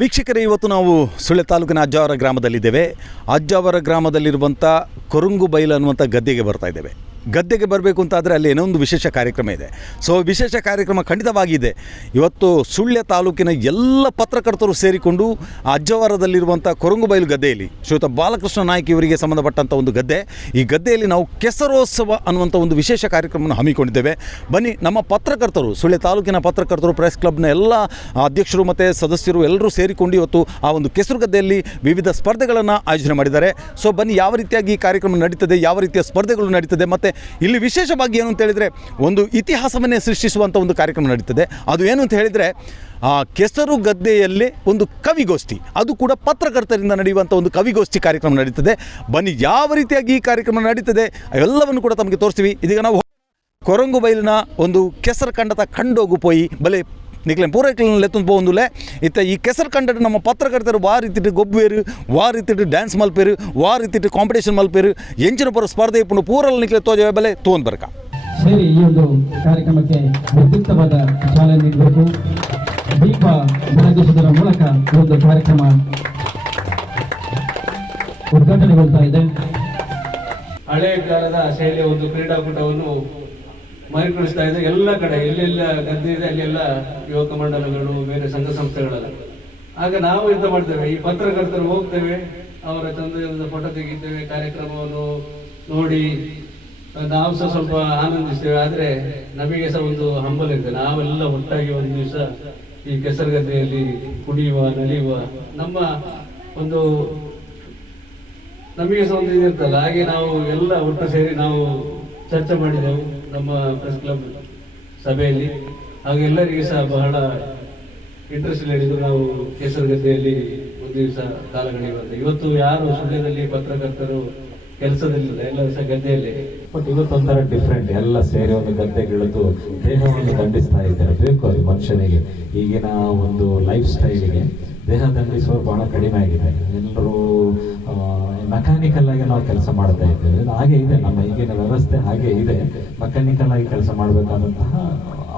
ವೀಕ್ಷಕರೇ, ಇವತ್ತು ನಾವು ಸುಳ್ಯ ತಾಲೂಕಿನ ಅಜ್ಜಾವರ ಗ್ರಾಮದಲ್ಲಿದ್ದೇವೆ. ಅಜ್ಜಾವರ ಗ್ರಾಮದಲ್ಲಿರುವಂಥ ಕೊರಂಗು ಬೈಲು ಅನ್ನುವಂಥ ಗದ್ದೆಗೆ ಬರ್ತಾ ಇದ್ದೇವೆ. ಗದ್ದೆಗೆ ಬರಬೇಕು ಅಂತಾದರೆ ಅಲ್ಲಿ ಏನೋ ಒಂದು ವಿಶೇಷ ಕಾರ್ಯಕ್ರಮ ಇದೆ. ಸೊ ವಿಶೇಷ ಕಾರ್ಯಕ್ರಮ ಖಂಡಿತವಾಗಿದೆ. ಇವತ್ತು ಸುಳ್ಯ ತಾಲೂಕಿನ ಎಲ್ಲ ಪತ್ರಕರ್ತರು ಸೇರಿಕೊಂಡು ಅಜ್ಜಾವರದಲ್ಲಿರುವಂಥ ಕೊರಂಗು ಬೈಲು ಗದ್ದೆಯಲ್ಲಿ ಶ್ರೀಯುತ ಬಾಲಕೃಷ್ಣ ನಾಯ್ಕ ಇವರಿಗೆ ಸಂಬಂಧಪಟ್ಟಂಥ ಒಂದು ಗದ್ದೆ. ಈ ಗದ್ದೆಯಲ್ಲಿ ನಾವು ಕೆಸರೋತ್ಸವ ಅನ್ನುವಂಥ ಒಂದು ವಿಶೇಷ ಕಾರ್ಯಕ್ರಮವನ್ನು ಹಮ್ಮಿಕೊಂಡಿದ್ದೇವೆ. ಬನ್ನಿ, ನಮ್ಮ ಪತ್ರಕರ್ತರು, ಸುಳ್ಯ ತಾಲೂಕಿನ ಪತ್ರಕರ್ತರು, ಪ್ರೆಸ್ ಕ್ಲಬ್ನ ಎಲ್ಲ ಅಧ್ಯಕ್ಷರು ಮತ್ತು ಸದಸ್ಯರು ಎಲ್ಲರೂ ಸೇರಿಕೊಂಡು ಇವತ್ತು ಆ ಒಂದು ಕೆಸರು ಗದ್ದೆಯಲ್ಲಿ ವಿವಿಧ ಸ್ಪರ್ಧೆಗಳನ್ನು ಆಯೋಜನೆ ಮಾಡಿದ್ದಾರೆ. ಸೊ ಬನ್ನಿ, ಯಾವ ರೀತಿಯಾಗಿ ಈ ಕಾರ್ಯಕ್ರಮ ನಡೀತದೆ, ಯಾವ ರೀತಿಯ ಸ್ಪರ್ಧೆಗಳು ನಡೀತದೆ, ಮತ್ತು ಇಲ್ಲಿ ವಿಶೇಷವಾಗಿ ಏನು ಅಂತ ಹೇಳಿದರೆ ಒಂದು ಇತಿಹಾಸವನ್ನೇ ಸೃಷ್ಟಿಸುವಂಥ ಒಂದು ಕಾರ್ಯಕ್ರಮ ನಡೀತದೆ. ಅದು ಏನು ಅಂತ ಹೇಳಿದರೆ ಆ ಕೆಸರು ಗದ್ದೆಯಲ್ಲಿ ಒಂದು ಕವಿಗೋಷ್ಠಿ, ಅದು ಕೂಡ ಪತ್ರಕರ್ತರಿಂದ ನಡೆಯುವಂಥ ಒಂದು ಕವಿಗೋಷ್ಠಿ ಕಾರ್ಯಕ್ರಮ ನಡೀತದೆ. ಬನ್ನಿ, ಯಾವ ರೀತಿಯಾಗಿ ಈ ಕಾರ್ಯಕ್ರಮ ನಡೀತದೆ ಎಲ್ಲವನ್ನು ಕೂಡ ತಮಗೆ ತೋರಿಸ್ತೀವಿ. ಇದೀಗ ನಾವು ಕೊರಂಗು ಬೈಲಿನ ಒಂದು ಕೆಸರು ಕಂಡತ ಕಂಡೋಗು ಪೋಯಿ ಬಲೆ ನಿಕ್ಲೆ ಪೂರೈಕಲಲ್ಲಿ ಎತ್ತು ಪೋಂದುಲೆ ಇತ್ತ ಈ ಕೆಸರು ಕಂಡಟ್ಟು ನಮ್ಮ ಪತ್ರಕರ್ತರು ವಾರಿತ್ತಿಟ್ಟು ಗೊಬ್ಬೇರು, ವಾರಿತ್ತಿಟ್ಟು ಡ್ಯಾನ್ಸ್ ಮಲ್ಪೇರು, ವಾರಿತ್ತಿಟ್ಟು ಕಾಂಪಿಟೇಷನ್ ಮಲ್ಪೇರು, ಎಂಚಿನ ಪರ ಸ್ಪರ್ಧೆ ಇಪ್ಪು ಪೂರಲ್ಲಿ ನಿಕ್ಲೆ ತೋಜ ಬೆಲೆ ತೋನ್ ಬರ್ಕ ಸರಿ. ಈ ಒಂದು ಕಾರ್ಯಕ್ರಮಕ್ಕೆ ಅತ್ಯುತ್ತಮವಾದ ಚಾಲನೆ ನೀಡಬೇಕು. ದೀಪ ಬೆಳಗಿಸುವುದರ ಮೂಲಕ ಈ ಒಂದು ಕಾರ್ಯಕ್ರಮ ಉದ್ಘಾಟನೆಗೊಳ್ತಾ ಇದೆ. ಹಳೆಯ ಕಾಲದ ಶೈಲಿಯ ಒಂದು ಕ್ರೀಡಾಕೂಟವನ್ನು ಮರುಕಳಿಸ್ತಾ ಇದೆ. ಎಲ್ಲ ಕಡೆ ಎಲ್ಲೆಲ್ಲ ಗದ್ದೆ ಇದೆ ಅಲ್ಲೆಲ್ಲ ಯುವಕ ಮಂಡಲಗಳು, ಬೇರೆ ಸಂಘ ಸಂಸ್ಥೆಗಳೆಲ್ಲ. ಆಗ ನಾವು ಎಂತ ಮಾಡ್ತೇವೆ, ಈ ಪತ್ರಕರ್ತರು ಹೋಗ್ತೇವೆ, ಅವರ ಚಂದದ ಫೋಟೋ ತೆಗಿತೇವೆ, ಕಾರ್ಯಕ್ರಮವನ್ನು ನೋಡಿ ನಾವು ಸಹ ಸ್ವಲ್ಪ ಆನಂದಿಸ್ತೇವೆ. ಆದ್ರೆ ನಮಗೆ ಸಹ ಒಂದು ಹಂಬಲ ಇದೆ, ನಾವೆಲ್ಲ ಒಟ್ಟಾಗಿ ಒಂದು ದಿವಸ ಈ ಕೆಸರು ಗದ್ದೆಯಲ್ಲಿ ಕುಡಿಯುವ, ನಲಿಯುವ, ನಮ್ಮ ಒಂದು ನಮಗೆ ಸಹ ಒಂದು ಇದಿರ್ತಲ್ಲ. ಹಾಗೆ ನಾವು ಎಲ್ಲ ಒಟ್ಟು ಸೇರಿ ನಾವು ಚರ್ಚೆ ಮಾಡಿದೆವು ನಮ್ಮ ಪ್ರೆಸ್ ಕ್ಲಬ್ ಸಭೆಯಲ್ಲಿ. ಹಾಗೆ ಎಲ್ಲರಿಗೆ ಸಹ ಬಹಳ ಇಂಟ್ರೆಸ್ಟ್ ಹಿಡಿದು ನಾವು ಕೆಸರು ಗದ್ದೆಯಲ್ಲಿ ಒಂದು ದಿವಸ ಕಾಲ ಕಳೆಯುವಂತೆ. ಇವತ್ತು ಯಾರು ಸುಳ್ಯದಲ್ಲಿ ಪತ್ರಕರ್ತರು ಕೆಲಸದಲ್ಲಿಲ್ಲ, ಎಲ್ಲರೂ ಸಹ ಗದ್ದೆಯಲ್ಲಿ. ಬಟ್ ಇವತ್ತೊಂಥರ ಡಿಫ್ರೆಂಟ್, ಎಲ್ಲ ಸೇರಿ ಒಂದು ಗದ್ದೆಗಿಳಿದು ದೇಹವನ್ನು ದಂಡಿಸ್ತಾ ಇದ್ದಾರೆ. ಬೇಕು ಅದು ಮನುಷ್ಯನಿಗೆ, ಈಗಿನ ಒಂದು ಲೈಫ್ ಸ್ಟೈಲಿಗೆ ದೇಹ ದಂಡಿಸುವ ಬಹಳ ಕಡಿಮೆ ಆಗಿದೆ. ಎಲ್ಲರೂ ಮೆಕ್ಯಾನಿಕಲ್ ಆಗಿ ನಾವು ಕೆಲಸ ಮಾಡ್ತಾ ಇದ್ದೇವೆ. ಹಾಗೆ ಇದೆ, ನಮ್ಮ ಈಗಿನ ವ್ಯವಸ್ಥೆ ಹಾಗೆ ಇದೆ. ಮೆಕ್ಯಾನಿಕಲ್ ಆಗಿ ಕೆಲಸ ಮಾಡಬೇಕಾದಂತಹ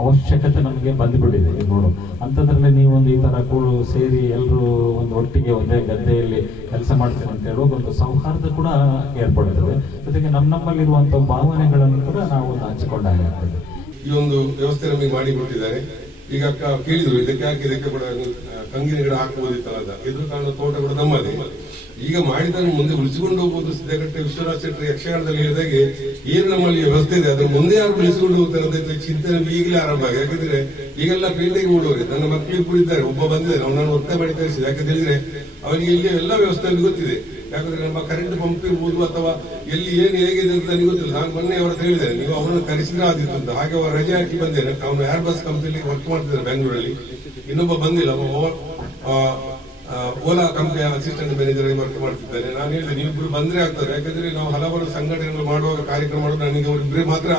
ಅವಶ್ಯಕತೆ ನಮಗೆ ಬಂದುಬಿಟ್ಟಿದೆ. ನೋಡು, ಅಂಥದ್ರಲ್ಲಿ ನೀವೊಂದು ಈ ಥರ ಕೂಡು ಸೇರಿ ಎಲ್ಲರೂ ಒಂದು ಒಟ್ಟಿಗೆ ಒಂದೇ ಗದ್ದೆಯಲ್ಲಿ ಕೆಲಸ ಮಾಡ್ತೇವೆ ಅಂತ ಹೇಳುವಾಗ ಒಂದು ಸೌಹಾರ್ದ ಕೂಡ ಏರ್ಪಡುತ್ತದೆ. ಜೊತೆಗೆ ನಮ್ಮಲ್ಲಿರುವಂಥ ಭಾವನೆಗಳನ್ನು ಕೂಡ ನಾವು ಒಂದು ಹಂಚಿಕೊಂಡಾಗ್ತದೆ. ಈ ಒಂದು ವ್ಯವಸ್ಥೆ ನಮಗೆ ಮಾಡಿಕೊಟ್ಟಿದ್ದಾರೆ. ಈಗ ಕೇಳಿದ್ರು ಇದಕ್ಕೆ ಕೂಡ ಕಂಗಿನ ಗಿಡ ಹಾಕಬಹುದಿತ್ತಲ್ಲ, ಇದ್ರ ಕಾರಣ ತೋಟ ಕೂಡ ನಮ್ಮದೇ. ಈಗ ಮಾಡಿದನ್ನು ಮುಂದೆ ಉಳಿಸಿಕೊಂಡು ಹೋಗುವುದು. ಸಿದ್ದಗಟ್ಟೆ ವಿಶ್ವನಾಥ್ ಶೆಟ್ಟರ್ ಯಕ್ಷಗಾನದಲ್ಲಿ ಹೇಳಿದಾಗೆ ಏನು ನಮ್ಮಲ್ಲಿ ವ್ಯವಸ್ಥೆ ಇದೆ ಅದನ್ನು ಮುಂದೆ ಯಾರು ಉಳಿಸಿಕೊಂಡು ಹೋಗ್ತಾರೆ ಅಂತ ಚಿಂತನೆ ಈಗಲೇ ಆರಂಭ ಆಗಿದೆ. ಯಾಕಂದ್ರೆ ಈಗೆಲ್ಲ ಫೀಲ್ಡಿಗೆ ಓಡೋರಿ. ನನ್ನ ಮಕ್ಕಳಿಗೆ ಕೂಡ ಇದ್ದಾರೆ, ಒಬ್ಬ ಬಂದಿದ್ದಾರೆ, ನಾನು ಒತ್ತಾಯ ಮಾಡಿ ಕಳಿಸಿದೆ. ಯಾಕಂತ ಹೇಳಿದ್ರೆ ಅವನಿಗೆ ಇಲ್ಲಿ ಎಲ್ಲ ವ್ಯವಸ್ಥೆ ಗೊತ್ತಿದೆ. ಯಾಕಂದ್ರೆ ನಮ್ಮ ಕರೆಂಟ್ ಪಂಪ್ ಇರ್ಬೋದು ಅಥವಾ ಎಲ್ಲಿ ಏನು ಹೇಗಿದೆ ಅಂತ ನನಗೆ ಗೊತ್ತಿಲ್ಲ. ನಾನು ಮೊನ್ನೆ ಅವರ ಹೇಳಿದ್ದೇನೆ, ನೀವು ಅವರನ್ನು ಕರೆಸಿದ್ರೆ ಆದಿತ್ತು ಅಂತ. ಹಾಗೆ ಅವರ ರಜೆ ಹಾಕಿ ಬಂದೇನೆ. ಅವನು ಏರ್ ಬಸ್ ಕಂಪನಿಯಲ್ಲಿ ವರ್ಕ್ ಮಾಡ್ತಿದ್ದಾರೆ ಬೆಂಗಳೂರಲ್ಲಿ. ಇನ್ನೊಬ್ಬ ಬಂದಿಲ್ಲ, ಓಲಾ ಕಂಪನಿಯ ಅಸಿಸ್ಟೆಂಟ್ ಮ್ಯಾನೇಜರ್ ಆಗಿ ವರ್ಕ್ ಮಾಡ್ತಿದ್ದಾರೆ. ನಾನು ಹೇಳಿದೆ, ನೀವಿಬ್ರು ಬಂದ್ರೆ ಆಗ್ತದೆ. ಯಾಕಂದ್ರೆ ನಾವು ಹಲವಾರು ಸಂಘಟನೆಗಳು ಮಾಡುವಾಗ ಕಾರ್ಯಕ್ರಮ ಮಾಡೋದು ನನಗೆ ಅವರಿಬ್ಬರೇ ಮಾತ್ರ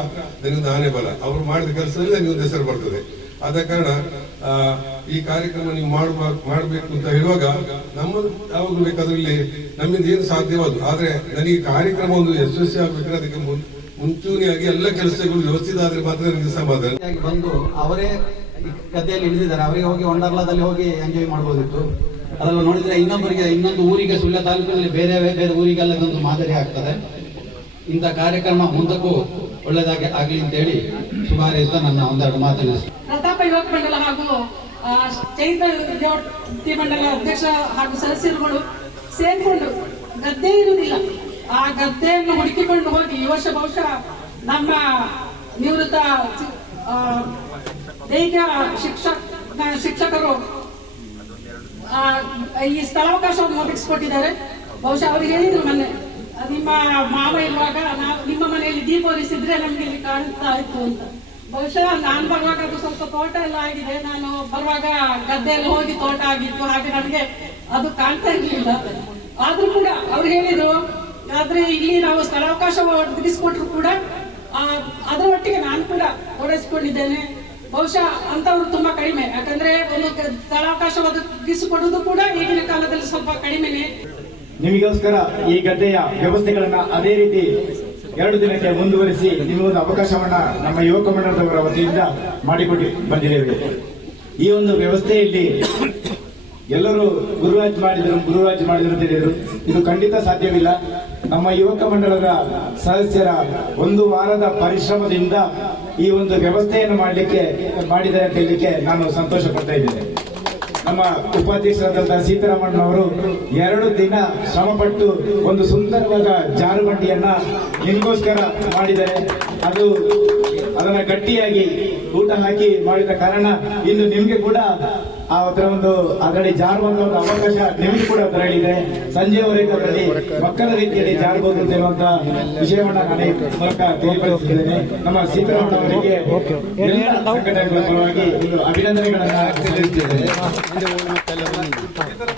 ನನಗೊಂದು ಆನೆ ಬಲ. ಅವರು ಮಾಡಿದ ಕೆಲಸದಲ್ಲಿ ನನಗೆ ಒಂದು ಹೆಸರು ಬರ್ತದೆ. ಆದ ಕಾರಣ ಈ ಕಾರ್ಯಕ್ರಮ ನೀವು ಮಾಡಬೇಕು ಅಂತ ಹೇಳುವಾಗ ನಮ್ಮದು ಯಾವಾಗಲೂ ಬೇಕಾದ್ರಲ್ಲಿ ನಮ್ಮಿಂದ ಏನು ಸಾಧ್ಯವಾದ್ರು. ಆದ್ರೆ ನನಗೆ ಕಾರ್ಯಕ್ರಮ ಒಂದು ಯಶಸ್ವಿ ಆಗ್ಬೇಕಾದ್ರೆ ಅದಕ್ಕೆ ಮುಂಚೂಣಿಯಾಗಿ ಎಲ್ಲ ಕೆಲಸಗಳು ವ್ಯವಸ್ಥಿತ ಆದ್ರೆ ಮಾತ್ರ ನನಗೆ ಸಮಾಧಾನ. ಬಂದು ಅವರೇ ಗದ್ದೆಯಲ್ಲಿ ಇಳಿದಿದ್ದಾರೆ. ಅವರಿಗೆ ಹೋಗಿ ವಂಡರ್ಲಾದಲ್ಲಿ ಹೋಗಿ ಎಂಜಾಯ್ ಮಾಡಬಹುದಿತ್ತು. ಅದೆಲ್ಲ ನೋಡಿದ್ರೆ ಇನ್ನೊಬ್ಬರಿಗೆ, ಇನ್ನೊಂದು ಊರಿಗೆ, ಸುಳ್ಯ ತಾಲೂಕಿನಲ್ಲಿ ಬೇರೆ ಬೇರೆ ಊರಿಗೆಲ್ಲ ಒಂದು ಮಾದರಿ ಆಗ್ತದೆ. ಇಂಥ ಕಾರ್ಯಕ್ರಮ ಮುಂದಕ್ಕೂ ಒಳ್ಳೆದಾಗಿ ಆಗ್ಲಿ ಅಂತ ಹೇಳಿ ಶುಭ ಹಾರೈಸ್ತಾ ನನ್ನ ಒಂದೆರಡು ಮಾತನ್ನು. ಪ್ರತಾಪ ಯುವಕ ಮಂಡಲ ಹಾಗೂ ಚೈತ್ರ ಯುವತಿ ಮಂಡಲ ಅಧ್ಯಕ್ಷ ಹಾಗೂ ಸದಸ್ಯರುಗಳು ಸೇರ್ಕೊಂಡು ಗದ್ದೆ ಇರುವುದಿಲ್ಲ, ಆ ಗದ್ದೆಯನ್ನು ಹುಡುಕಿಕೊಂಡು ಹೋಗಿ ಈ ವರ್ಷ ಬಹುಶಃ ನಮ್ಮ ನಿವೃತ್ತ ದೈಹಿಕ ಶಿಕ್ಷಕರು ಈ ಸ್ಥಳಾವಕಾಶವನ್ನು ಒದಗಿಸಿಕೊಟ್ಟಿದ್ದಾರೆ. ಬಹುಶಃ ಅವ್ರಿಗೆ ಹೇಳಿದ್ರು ಮೊನ್ನೆ, ನಿಮ್ಮ ಮಾವ ಇರುವಾಗ ನಿಮ್ಮ ಮನೆಯಲ್ಲಿ ದೀಪ ಉರಿಸಿದ್ರೆ ನಮ್ಗೆ ಇಲ್ಲಿ ಕಾಣ್ತಾ ಇತ್ತು ಅಂತ. ಬಹುಶಃ ನಾನು ಬರುವಾಗ ಅದು ಸ್ವಲ್ಪ ತೋಟ ಎಲ್ಲ ಆಗಿದೆ, ನಾನು ಬರುವಾಗ ಗದ್ದೆಯಲ್ಲಿ ಹೋಗಿ ತೋಟ ಆಗಿತ್ತು, ಹಾಗೆ ನನಗೆ ಅದು ಕಾಣ್ತಾ ಇರ್ಲಿಲ್ಲ. ಆದ್ರೂ ಕೂಡ ಅವ್ರು ಹೇಳಿದ್ರು, ಆದ್ರೆ ಇಲ್ಲಿ ನಾವು ಸ್ಥಳಾವಕಾಶ ಒದಗಿಸಿಕೊಟ್ರು ಕೂಡ ಅದರ ಒಟ್ಟಿಗೆ ನಾನು ಕೂಡ ತೊಡಗಿಸಿಕೊಂಡಿದ್ದೇನೆ. ಬಹುಶಃ ಅಂತವರು ತುಂಬಾ ಕಡಿಮೆ. ಯಾಕಂದ್ರೆ ಒಂದು ಸ್ಥಳಾವಕಾಶ ಒದಗಿಸಿಕೊಡುವುದು ಕೂಡ ಈಗಿನ ಕಾಲದಲ್ಲಿ ಸ್ವಲ್ಪ ಕಡಿಮೆನೆ. ನಿಮಗೋಸ್ಕರ ಈ ಗದ್ದೆಯ ವ್ಯವಸ್ಥೆಗಳನ್ನ ಅದೇ ರೀತಿ 2 ದಿನಕ್ಕೆ ಮುಂದುವರಿಸಿ ನಿಮಗೊಂದು ಅವಕಾಶವನ್ನ ನಮ್ಮ ಯುವಕ ಮಂಡಲದವರ ವತಿಯಿಂದ ಮಾಡಿಕೊಟ್ಟು ಬಂದಿದ್ದೇವೆ. ಈ ಒಂದು ವ್ಯವಸ್ಥೆಯಲ್ಲಿ ಎಲ್ಲರೂ ಗುರುರಾಜ್ ಮಾಡಿದರು ಅಂತ ಹೇಳಿದರು. ಇದು ಖಂಡಿತ ಸಾಧ್ಯವಿಲ್ಲ. ನಮ್ಮ ಯುವಕ ಮಂಡಳದ ಸದಸ್ಯರ ಒಂದು ವಾರದ ಪರಿಶ್ರಮದಿಂದ ಈ ಒಂದು ವ್ಯವಸ್ಥೆಯನ್ನು ಮಾಡಿದ್ದಾರೆ ಅಂತ ಹೇಳಲಿಕ್ಕೆ ನಾನು ಸಂತೋಷ ಪಡ್ತಾ ಇದ್ದೇನೆ. ನಮ್ಮ ಉಪಾಧ್ಯಕ್ಷರಾದಂತಹ ಸೀತಾರಾಮಣ್ಣವರು 2 ದಿನ ಶ್ರಮಪಟ್ಟು ಒಂದು ಸುಂದರವಾದ ಜಾರುಬಂಡಿಯನ್ನ ನಿಮಗೋಸ್ಕರ ಮಾಡಿದ್ದಾರೆ. ಅದನ್ನ ಗಟ್ಟಿಯಾಗಿ ಊಟ ಹಾಕಿ ಮಾಡಿದ ಕಾರಣ ಇನ್ನು ನಿಮ್ಗೆ ಕೂಡ ಅದರಲ್ಲಿ ಜಾರುವಂತ ಒಂದು ಅವಕಾಶ ನಿಮಗೆ ಕೂಡ ಅದರಲ್ಲಿದೆ. ಸಂಜೆವರೆಗೂ ಅದರಲ್ಲಿ ಮಕ್ಕಳ ರೀತಿಯಲ್ಲಿ ಜಾರಬಹುದು ಅಂತ ಹೇಳುವಂತಹ ವಿಷಯವನ್ನು ನಾನು ಈ ಮೂಲಕ ತಿಳಿಪಡಿಸುತ್ತಿದ್ದೇನೆ. ನಮ್ಮ ಸೀತಾರಾಮಣ್ಣ ಅವರಿಗೆ ಎಲ್ಲ ಸಂಘಟನೆಗಳ ಪರವಾಗಿ ಅಭಿನಂದನೆಗಳನ್ನ ಸಲ್ಲಿಸುತ್ತಿದ್ದೇನೆ.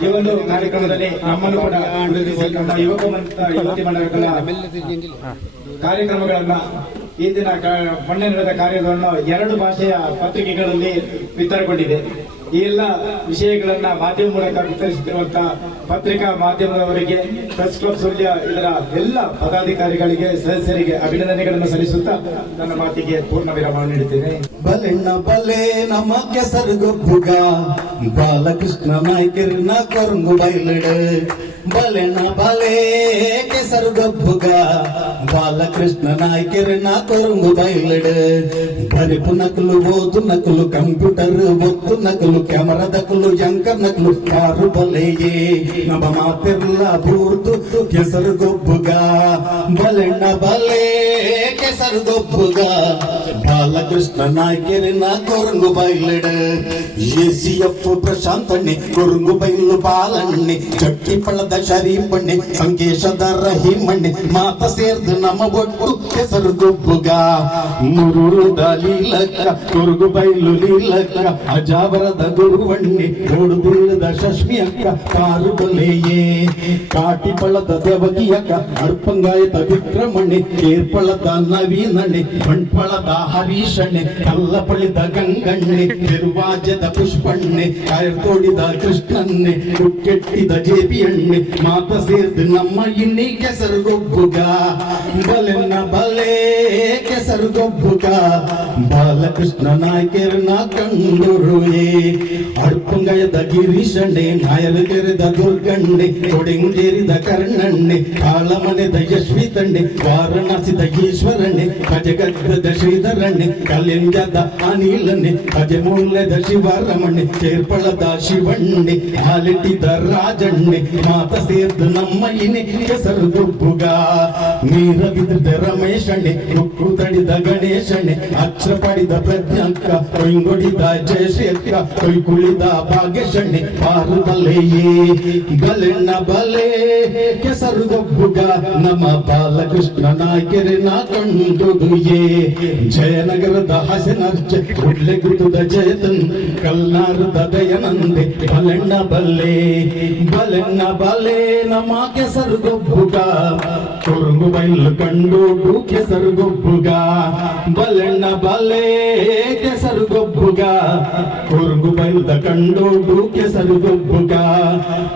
ಈ ಒಂದು ಕಾರ್ಯಕ್ರಮದಲ್ಲಿ ನಮ್ಮನ್ನು ಕೂಡ ನಮ್ಮ ಯುವತಿ ಮಂಡಲಗಳ ಕಾರ್ಯಕ್ರಮಗಳನ್ನ ಈ ದಿನ ಮೊನ್ನೆ ನಡೆದ ಕಾರ್ಯವನ್ನು 2 ಭಾಷೆಯ ಪತ್ರಿಕೆಗಳಲ್ಲಿ ಬಿತ್ತರಗೊಂಡಿದೆ. ಈ ಎಲ್ಲ ವಿಷಯಗಳನ್ನ ಮಾಧ್ಯಮ ಮೂಲಕ ವಿತರಿಸುತ್ತಿರುವಂತಹ ಪತ್ರಿಕಾ ಮಾಧ್ಯಮದವರಿಗೆ, ಪ್ರೆಸ್ ಕ್ಲಬ್ ಸುಳ್ಯ ಇದರ ಎಲ್ಲ ಪದಾಧಿಕಾರಿಗಳಿಗೆ, ಸದಸ್ಯರಿಗೆ ಅಭಿನಂದನೆಗಳನ್ನು ಸಲ್ಲಿಸುತ್ತಾ ನನ್ನ ಮಾತಿಗೆ ಪೂರ್ಣ ವಿರಾಮ ನೀಡುತ್ತೇನೆ. ಬಲೆಣ್ಣ ಬಲೆ ನಮ್ಮ ಕೆಸರುಗೊಬ್ಬುಗ ಬಾಲಕೃಷ್ಣ ನಾಯ್ಕರಿನ ಕೊರಂಗು ಬೈಲಡೆ. ಬಲೆಣ್ಣ ಬಲೆ ಕೆಸರುಗೊಬ್ಬುಗ ಬಾಲಕೃಷ್ಣ ನಾಯ್ಕರಿನ ಕೊರಂಗು ಬೈಲಡೆ. ಬರಿಪು ನಕಲು, ಓದು ನಕಲು, ಕಂಪ್ಯೂಟರ್ ಒತ್ತು ನಕಲು, ಕ್ಯಾಮರಾ ದಕಲು, ಯಂಕರ್ ನಕಲು, ಕಾರು ಬಲೆಯೇ ನಮ್ಮ ಮಾತಿರ್ಲ ಬೂರ್ದು ಕೆಸರುಗೊಬ್ಬುಗ. ಬಲೆಣ್ಣ ಬಲೆ ಕೆಸರುಗೊಬ್ಬುಗ ಬಾಲಕೃಷ್ಣ ನಾಯ್ಕರಿನ ಕೊರಂಗು ಬೈಲಡೆ. ಎಸಿಎಫ್ ಪ್ರಶಾಂತಣ್ಣೆ ಕೊರಂಗು ಬೈಲು ಬಾಲಣ್ಣೆ, ಚಟ್ಟಿ ಪಳದ ಶರೀಫಣ್ಣೆ, ಸಂಕೇಶದ ರಹೀಮಣ್ಣೆ, ಮಾತ ಸೇರ್ದು ನಮ್ಮ ಒಟ್ಟು ಕೆಸರುಗೊಬ್ಬುಗ. ಮುರುದ ಲೀಲಕ್ಕ ಕೊರಗು ಬೈಲು ಲೀಲಕ್ಕ, ಅಜಾವರದ ಗುರುವಣ್ಣೆ, ನೋಡು ಬೀಳದ ಶಶ್ಮಿ ಅಕ್ಕ, ಕಾರು ಬಲೆಯೇ ಕಾಟಿಪಳದ ದೇವಕಿಯಕ್ಕ, ಅರ್ಪಂಗಾಯತ ವಿಕ್ರಮಣ್ಣೆ, ಕೇರ್ಪಳದ ನವೀನಣ್ಣೆ, ಬಂಟ್ಪಳದ ಹರೀಶಣ್ಣೆ, ಕಲ್ಲಪಳಿದ ಗಂಗಣ್ಣೆ, ನಿರ್ವಾಜದ ಪುಷ್ಪಣ್ಣೆ, ಕಾಯತೋಡಿದ ಕೃಷ್ಣನ್ನೆ, ಕುಕ್ಕೆಟ್ಟಿದ ಜೇಬಿಯಣ್ಣೆ, ಮಾತ ಸೇರ್ದು ನಮ್ಮ ಇನ್ನಿ ಕೆಸರುಗೊಬ್ಬುಗ. ಬಲೆನ್ನ ಬಲೆ ಕೆಸರುಗೊಬ್ಬುಗ ಬಾಲಕೃಷ್ಣ ನಾಯ್ಕರನ್ನ ಕಂಡುರುಯೇ. ಅರ್ಪಂಗಯದ ಗಿರೀಶಣ್ಣೆ, ನಾಯಲಕೆರೆದ ದುರ್ಗಣ್ಣೆ, ಕೊಡೆಂಗೇರಿದ ಕರ್ಣಣ್ಣೆ, ಕಾಳಮನೆದ ಯಶ್ವಿತಣ್ಣೆ, ವಾರಣಾಸಿದ ಈಶ್ವರಣ್ಣೆ, ಕಜಗದ್ದದ ಶ್ರೀಧರಣ್ಣೆ, ಕಲ್ಯಂಜದ ಅನಿಲಣ್ಣೆ, ಕಜಮೂಲ್ಯದ ಶಿವರಮಣ್ಣೆ, ಕೇರ್ಪಳದ ಶಿವಣ್ಣೆ, ಹಾಲಿಟ್ಟಿದ ರಾಜಣ್ಣೆ, ಮಾತ ಸೇರ್ದು ನಮ್ಮ ಇನಿ ಕೆಸರುಗೊಬ್ಬುಗ. ನೀರ ಬಿದ್ದ ರಮೇಶಣ್ಣೆ, ಉಕ್ಕು ತಡಿದ ಗಣೇಶಣ್ಣೆ, ಅಕ್ಷರ ಪಡಿದ ಪ್ರಜ್ಞಾಕ್ಕ, ಕೊಯ್ಗೊಡಿದ ಜಯಶ್ರೀಕ್ಕ, ಕೊಯ್ಕುಳಿದ ಭಾಗ್ಯಶಣ್ಣೆ, ಪಾರು ಬಲೆಯೇ ಬಲೆಣ್ಣ ಬಲೆ ಕೆಸರುಗೊಬ್ಬುಗ ನಮ್ಮ ಬಾಲಕೃಷ್ಣ ನಾಯ್ಕರಿನ ಕಂಡುದುಯೇ. ಜಯನಗರದ ಹಸನರ್ಜ, ಉಡ್ಲೆಗುತ್ತದ ಜಯತನ್, ಕಲ್ನಾರದ ದಯಾನಂದೆ, ಬಲೆಣ್ಣ ಬಲೆ ಬಲೆಣ್ಣ ಬಲೆ ನಮ್ಮ ಕೆಸರುಗೊಬ್ಬುಗ. ಕೊರಂಗು ಬೈಲು ಕಂಡೋಡು ಕೆಸರುಗೊಬ್ಬುಗ. ಬಲೆಣ್ಣ ಬಲೆ ಕೆಸರುಗೊಬ್ಬುಗ, ಕೊರಂಗು ಬೈಲದ ಕಂಡೋಡು ಕೆಸರುಗೊಬ್ಬುಗ.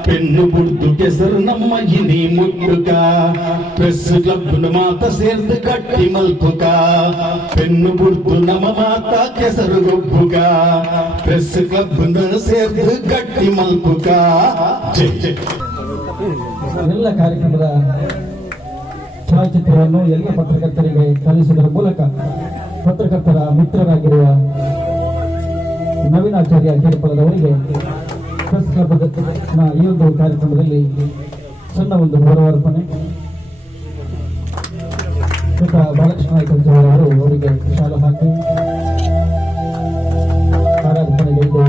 ಪೆನ್ನು ಬುಡ್ದು ಕೆಸರು ನಮ್ಮ ಇನಿ ಮುಟ್ಟುಗ. ಪ್ರೆಸ್ ಕ್ಲಬ್ ಮಾತ ಸೇರ್ದು ಕಟ್ಟಿ ಮಲ್ಪುಗ. ಪೆನ್ನು ಬುಡ್ದು ನಮ್ಮ ಮಾತ ಕೆಸರುಗೊಬ್ಬುಗ. ಪ್ರೆಸ್ ಕ್ಲಬ್ ಸೇರ್ದು ಗಟ್ಟಿ ಮಲ್ಪುಗ. ಜೈ ಜೈ. ಎಲ್ಲ ಕಾರ್ಯಕ್ರಮದ ಛಾಯಾಚಿತ್ರವನ್ನು ಎಲ್ಲ ಪತ್ರಕರ್ತರಿಗೆ ಕಳಿಸುವುದರ ಮೂಲಕ ಪತ್ರಕರ್ತರ ಮಿತ್ರರಾಗಿರುವ ನವೀನಾಚಾರ್ಯ ಕೇರ್ಪಳದವರಿಗೆ ಪ್ರೆಸ್ ಕ್ಲಬ್ ಈ ಒಂದು ಕಾರ್ಯಕ್ರಮದಲ್ಲಿ ಸಣ್ಣ ಒಂದು ಗೌರವಾರ್ಪಣೆ. ಬಾಲಕೃಷ್ಣ ನಾಯ್ಕರವರು ಅವರಿಗೆ ಶಾಲು ಹಾಕಿ ಕಾರ್ಯಾರ್ಪಣೆಗೆ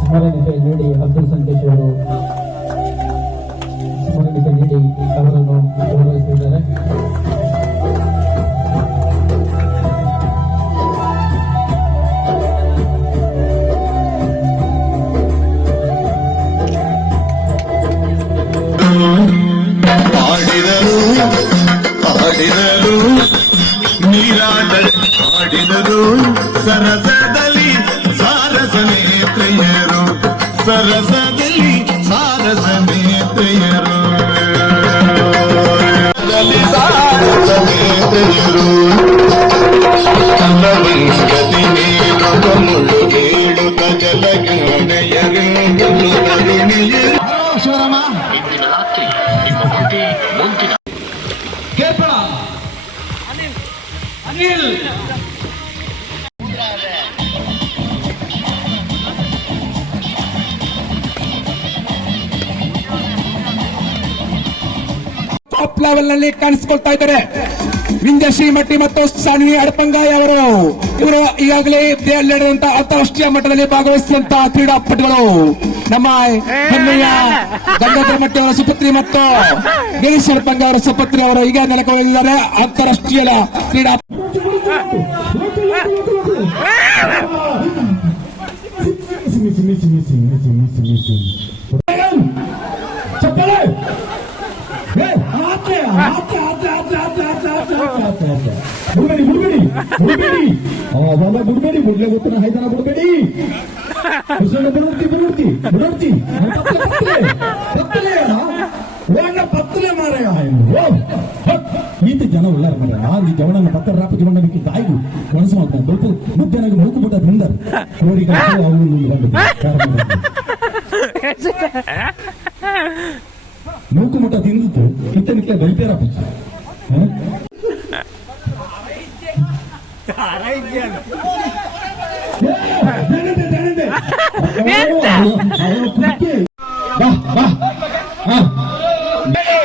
ಸ್ಮರಣಿಕೆ ನೀಡಿ ಅಬ್ದುಲ್ ಸಂಕೇಶ್ ಅವರು ಸ್ಮರಣಿಕೆ ನೀಡಿ ಅವರನ್ನು ಗೌರವಿಸುತ್ತಿದ್ದಾರೆ. ಆಡಿದರು ನೀರಾಡಿದರು ಸರಸದಲ್ಲಿ ಸಾರಸನೇತ್ರೆಯರು, ಸರಸದಲ್ಲಿ ಸಾರಸನೇತ್ರೆಯರು, ಸಾರಸನೇತ್ರೆಯರು ಕಲ್ಲವಂಗತಿ ನೀರು ಮುಳ್ಳು ನೀಡುತ್ತ ಜಲಗಣೆಯರು ಲೆವೆಲ್ ನಲ್ಲಿ ಕಾಣಿಸಿಕೊಳ್ತಾ ಇದ್ದಾರೆ. ವಿಂಧ್ಯ ಶ್ರೀಮಠಿ ಮತ್ತು ಸಾನಿ ಅಡಪಂಗಾಯಿ ಅವರು ಇವರು ಈಗಾಗಲೇ ನಡೆದಂತಹ ಅಂತಾರಾಷ್ಟ್ರೀಯ ಮಟ್ಟದಲ್ಲಿ ಭಾಗವಹಿಸಿದಂತಹ ಕ್ರೀಡಾಪಟುಗಳು. ನಮ್ಮ ಹೆಮ್ಮೆಯ ಗಂಗಾಧರ ಮಟ್ಟಿ ಅವರ ಸುಪುತ್ರಿ ಮತ್ತು ಗಿರೀಶ್ ಅಡಪಂಗ ಅವರ ಸುಪುತ್ರಿ ಅವರು ಈಗ ನೆಲೆಗೊಂಡಿದ್ದಾರೆ ಅಂತಾರಾಷ್ಟ್ರೀಯ ಕ್ರೀಡಾ. ಬಿಡ್ಬೇಡಿ ಮುಡ್ಲೆ ಗೊತ್ತಿನ ಹೈದನ ಬಿಡ್ಬೇಡಿ. ಪತ್ತಲೆ ಮಾರಾಯ ಈತ ಜನ ಉಳ್ಳಾರ ಮರ ಈ ಜವನ ಪತ್ತರ ರಾಪ ಜವನ ತಾಯಿಗೂ ಮನಸ್ಸು ಮಾಡ್ತಾರೆ. ದೊಡ್ಡ ಮಧ್ಯಾಹ್ನ ಮುಳುಕು ಬಿಟ್ಟ ತಿಂದಾರ ನೋಡಿ ಮೂಕು ಮುಟ್ಟ ತಿಂದಿತ್ತು ಇತ್ತನಿಕ್ಲೆ ಬೈತಾರ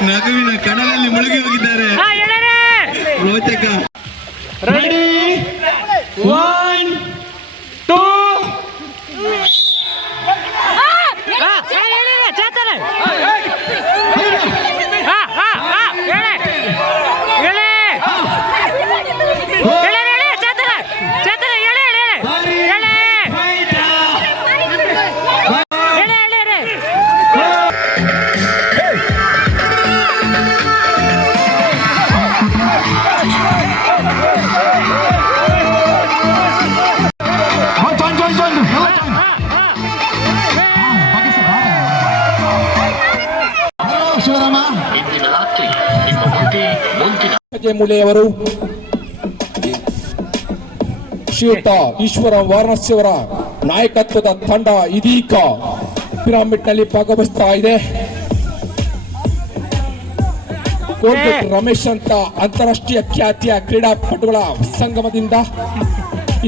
ನಗುವಿನ ಕಡಲಲ್ಲಿ ಮುಳುಗಿ ಹೋಗಿದ್ದಾರೆ. ರೋಚಕ. ರೆಡಿ 1 2 ಮೂಲೆಯವರು ಶ್ರೀಯುತ ಈಶ್ವರ ವಾರಣಾಸಿಯವರ ನಾಯಕತ್ವದ ತಂಡ ಇದೀಗ ಪಿರಾಮಿಡ್ ನಲ್ಲಿ ಭಾಗವಹಿಸ್ತಾ ಇದೆ. ಕೋಲ್ಗೇಟ್ ರಮೇಶ್ ಅಂತ ಅಂತಾರಾಷ್ಟ್ರೀಯ ಖ್ಯಾತಿಯ ಕ್ರೀಡಾಪಟುಗಳ ಸಂಗಮದಿಂದ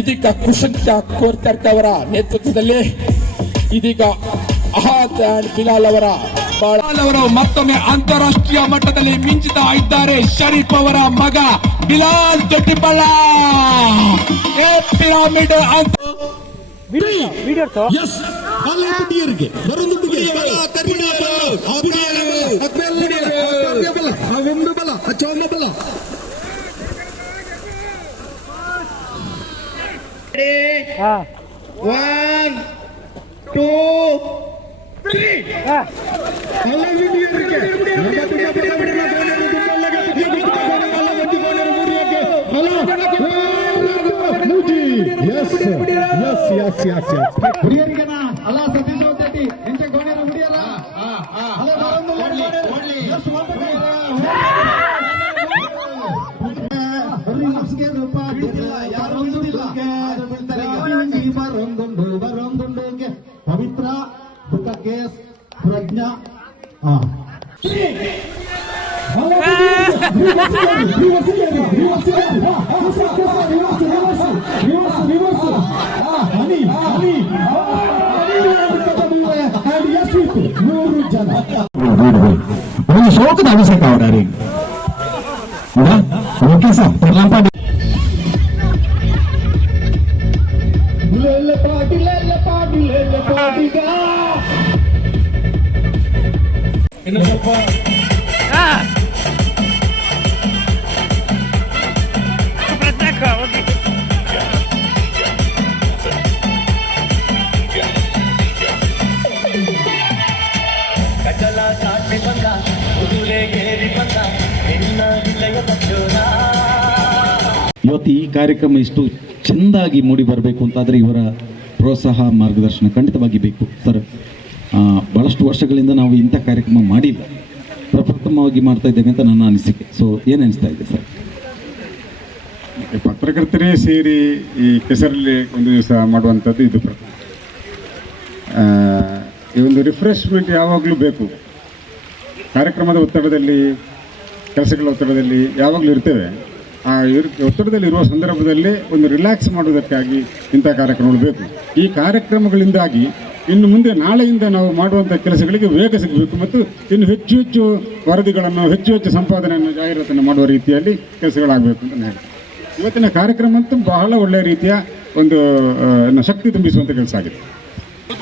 ಇದೀಗ ಕುಶಂತ ಕೋರ್ಕರ್ಕ ಅವರ ನೇತೃತ್ವದಲ್ಲಿ ಇದೀಗ ಅಹಾದ್ ಅಂಡ್ ಬಿಲಾಲ್ ಅವರು ಮತ್ತೊಮ್ಮೆ ಅಂತಾರಾಷ್ಟ್ರೀಯ ಮಟ್ಟದಲ್ಲಿ ಮಿಂಚುತ್ತಾ ಇದ್ದಾರೆ. ಶರೀಫ್ ಅವರ ಮಗ ಬಿಲಾಲ್ ದೊಡ್ಡಿಬಲ್ಲ ಪಿರಾಮಿಡ್ One, two, three. ಪವಿತ್ರ ಕೇಸ್ ಪ್ರಜ್ಞಾ ಒಂದು ಶೋಕದ ಅವಶ್ಯಕ ಅವರಿಗೆ ಓಕೆ ಸರ್ ಪರ್ಲಾಂಪಾಡಿ ಇನ್ನು ಸ್ವಲ್ಪ ಇವತ್ತು ಈ ಕಾರ್ಯಕ್ರಮ ಇಷ್ಟು ಚೆಂದಾಗಿ ಮೂಡಿ ಬರಬೇಕು ಅಂತಾದರೆ ಇವರ ಪ್ರೋತ್ಸಾಹ ಮಾರ್ಗದರ್ಶನ ಖಂಡಿತವಾಗಿ ಬೇಕು ಸರ್. ಭಾಳಷ್ಟು ವರ್ಷಗಳಿಂದ ನಾವು ಇಂಥ ಕಾರ್ಯಕ್ರಮ ಮಾಡಿಲ್ಲ, ಪ್ರಪ್ರಥಮವಾಗಿ ಮಾಡ್ತಾ ಇದ್ದೇವೆ ಅಂತ ನನ್ನ ಅನಿಸಿಕೆ. ಸೊ ಏನು ಅನಿಸ್ತಾ ಇದೆ ಸರ್? ಪತ್ರಕರ್ತರೇ ಸೇರಿ ಈ ಕೆಸರಲ್ಲಿ ಒಂದು ದಿವಸ ಮಾಡುವಂಥದ್ದು ಇದು ಈ ಒಂದು ರಿಫ್ರೆಶ್ಮೆಂಟ್ ಯಾವಾಗಲೂ ಬೇಕು. ಕಾರ್ಯಕ್ರಮದ ಒತ್ತಡದಲ್ಲಿ, ಕೆಲಸಗಳ ಒತ್ತಡದಲ್ಲಿ ಯಾವಾಗಲೂ ಇರ್ತೇವೆ. ಆ ಒತ್ತಡದಲ್ಲಿರುವ ಸಂದರ್ಭದಲ್ಲಿ ಒಂದು ರಿಲ್ಯಾಕ್ಸ್ ಮಾಡೋದಕ್ಕಾಗಿ ಇಂಥ ಕಾರ್ಯಕ್ರಮಗಳು ಬೇಕು. ಈ ಕಾರ್ಯಕ್ರಮಗಳಿಂದಾಗಿ ಇನ್ನು ಮುಂದೆ ನಾಳೆಯಿಂದ ನಾವು ಮಾಡುವಂಥ ಕೆಲಸಗಳಿಗೆ ವೇಗ ಸಿಗಬೇಕು ಮತ್ತು ಇನ್ನು ಹೆಚ್ಚು ಹೆಚ್ಚು ವರದಿಗಳನ್ನು ಹೆಚ್ಚು ಹೆಚ್ಚು ಸಂಪಾದನೆಯನ್ನು ಜಾಹೀರಾತನ್ನು ಮಾಡುವ ರೀತಿಯಲ್ಲಿ ಕೆಲಸಗಳಾಗಬೇಕು ಅಂತ ನಾನು ಹೇಳ್ತೀನಿ. ಇವತ್ತಿನ ಕಾರ್ಯಕ್ರಮ ಅಂತೂ ಬಹಳ ಒಳ್ಳೆಯ ರೀತಿಯ ಒಂದು ಶಕ್ತಿ ತುಂಬಿಸುವಂಥ ಕೆಲಸ ಆಗಿದೆ.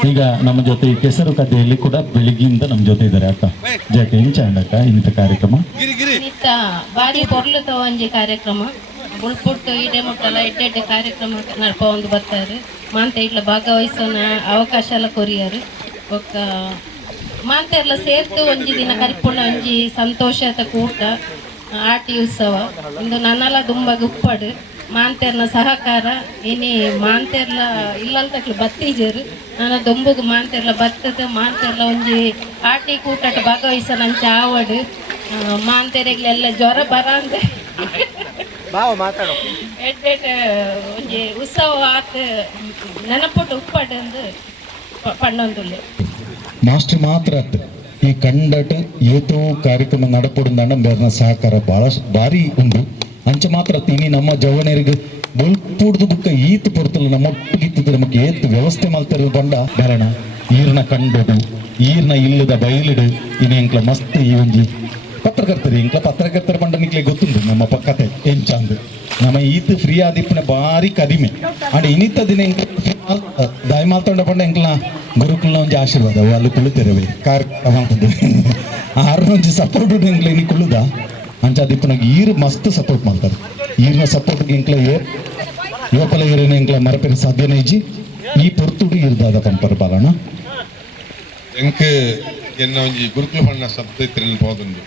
ಈಗ ನಮ್ಮ ಜೊತೆ ಈ ಕೆಸರು ಕಥೆಯಲ್ಲಿ ಕೂಡ ಬೆಳಿಗ್ಗೆಯಿಂದ ನಮ್ಮ ಜೊತೆ ಇದ್ದಾರೆ ಅಕ್ಕ ಜಾಕೆ ಹೆಂಚಂಡಕ್ಕ ಇಂಥ ಕಾರ್ಯಕ್ರಮ ಬಾರಿ ಬೊರ್ಲುತ್ತ ಒಂಜಿ ಕಾರ್ಯಕ್ರಮ ಬುಳ್ಪುಟ್ಟು ಇಡೆ ಮುಟ್ಟಲ್ಲ ಎಡ್ಡೆ ಕಾರ್ಯಕ್ರಮ ನಡ್ಪ ಒಂದು ಬರ್ತಾರೆ ಮಾಂತೆ ಇಟ್ಲ ಭಾಗವಹಿಸೋನ ಅವಕಾಶ ಎಲ್ಲ ಕೊರಿಯರು ಒಕ್ಕ ಮಾಂತೆ ಎಲ್ಲ ಸೇರ್ತು ಒಂಜಿ ದಿನ ಕರಿಪುಣ ಒಂಜಿ ಸಂತೋಷದ ಕೂಟ ಆಟಿ ಉತ್ಸವ ಇಂದು ನನ್ನೆಲ್ಲ ತುಂಬ ಗುಪ್ಪಡು ಮಾಂತೆರ್ನ ಸಹಕಾರ ಇನಿ ಮಾಂತೆರ್ಲ ಇಲ್ಲಂತಕ್ಲು ಬತ್ತೀಜರು ನನ್ನ ದೊಂಬುಗು ಮಾಂತೆರ್ಲ ಬತ್ತದ ಮಾಂತೆರ್ಲ ಒಂಜಿ ಆಟಿ ಕೂಟಟ ಭಾಗವಹಿಸನಂಚ ಆವಡು ಮಾಂತೆರೆಗ್ಲೆಲ್ಲ ಜ್ವರ ಬರ ಅಂತ ಎಡ್ಡೆಡ್ ಒಂಜಿ ಉತ್ಸವ ಆತ ನೆನಪುಟ್ಟು ಉಪ್ಪಡು ಅಂದು ಪಣ್ಣೊಂದುಲ್ಲೆ ಮಾಸ್ಟರ್ ಮಾತ್ರ ಈ ಕಂಡಟ್ ಏತೋ ಕಾರ್ಯಕ್ರಮ ನಡಪಡುಂದಾಂಡ ಬೇರೆನ ಸಹಕಾರ ಭಾರಿ ಉಂಡು ಅಂಚ ಮಾತ್ರ ತಿನಿ ನಮ್ಮ ಜವನರಿಗೆ ಬೊಲ್ಪುಡ್ದು ಬುಕ್ಕ ಈತ್ ಪೊರ್ತಲು ನಮ್ಮ ಒಟ್ಟಿಗಿತ್ತಿದ್ರೆ ನಮಗೆ ಏತ್ ವ್ಯವಸ್ಥೆ ಮಾಡ್ತಾರೆ ಬಂಡ ಬೇರಣ ಈರ್ನ ಕಂಡಡು ಈರ್ನ ಇಲ್ಲದ ಬಯಲಿಡು ಇನ್ನೆಂಕ್ಲ ಮಸ್ತ್ ಈ ಒಂಜಿ ಪತ್ರಕರ್ತರು ಇಂಕ್ಲ ಪತ್ರಕರ್ತರ ಬಂಡ ನಿಕ್ಲೆ ಗೊತ್ತುಂಡು ನಮ್ಮ ಪಕ್ಕತೆ ಎಂಚಂದು ನಮ್ಮ ಈತ್ ಫ್ರೀ ಆದಿಪ್ಪನೆ ಭಾರಿ ಕಡಿಮೆ ಅಂಡ್ ಇನ್ನಿತ್ತ ದಿನ ದಯ ಮಾಲ್ತೊಂಡ ಬಂಡ ಎಂಕ್ಲ ಗುರುಕುಲ್ನ ಒಂಜಿ ಆಶೀರ್ವಾದ ಅಲ್ಲಿ ಕುಳಿತೆರವೆ ಕಾರ್ಯಕ್ರಮ ಆರ್ನೊಂಜಿ ಸಪೋರ್ಟ್ ಎಂಕ್ಲ ಇನಿ ಕುಳುದ ಅಂಚ ದಿಪ್ಪನಾಗ ಈರು ಮಸ್ತ್ ಸಪೋರ್ಟ್ ಮಾಡ್ತಾರೆ ಈರ್ನ ಸಪೋರ್ಟ್ಗೆ ಎಂಕ್ಲ ಯೋಪಲ ಏರಿನ ಎಂಕ್ಲ ಮರಪೇರ ಸಾಧ್ಯನೇ ಇಜ್ಜಿ ಈ ಪೊರ್ತುಡು ಇರ್ದಾದ ಪಂಪರ್ ಬಾಲಣ ಎಂಕ್ ಎನ್ನ ಒಂಜಿ ಗುರುಕುಲ ಬಣ್ಣ ಶಬ್ದ ಇತ್ತಿರನ್ನು ಹೋದಂದು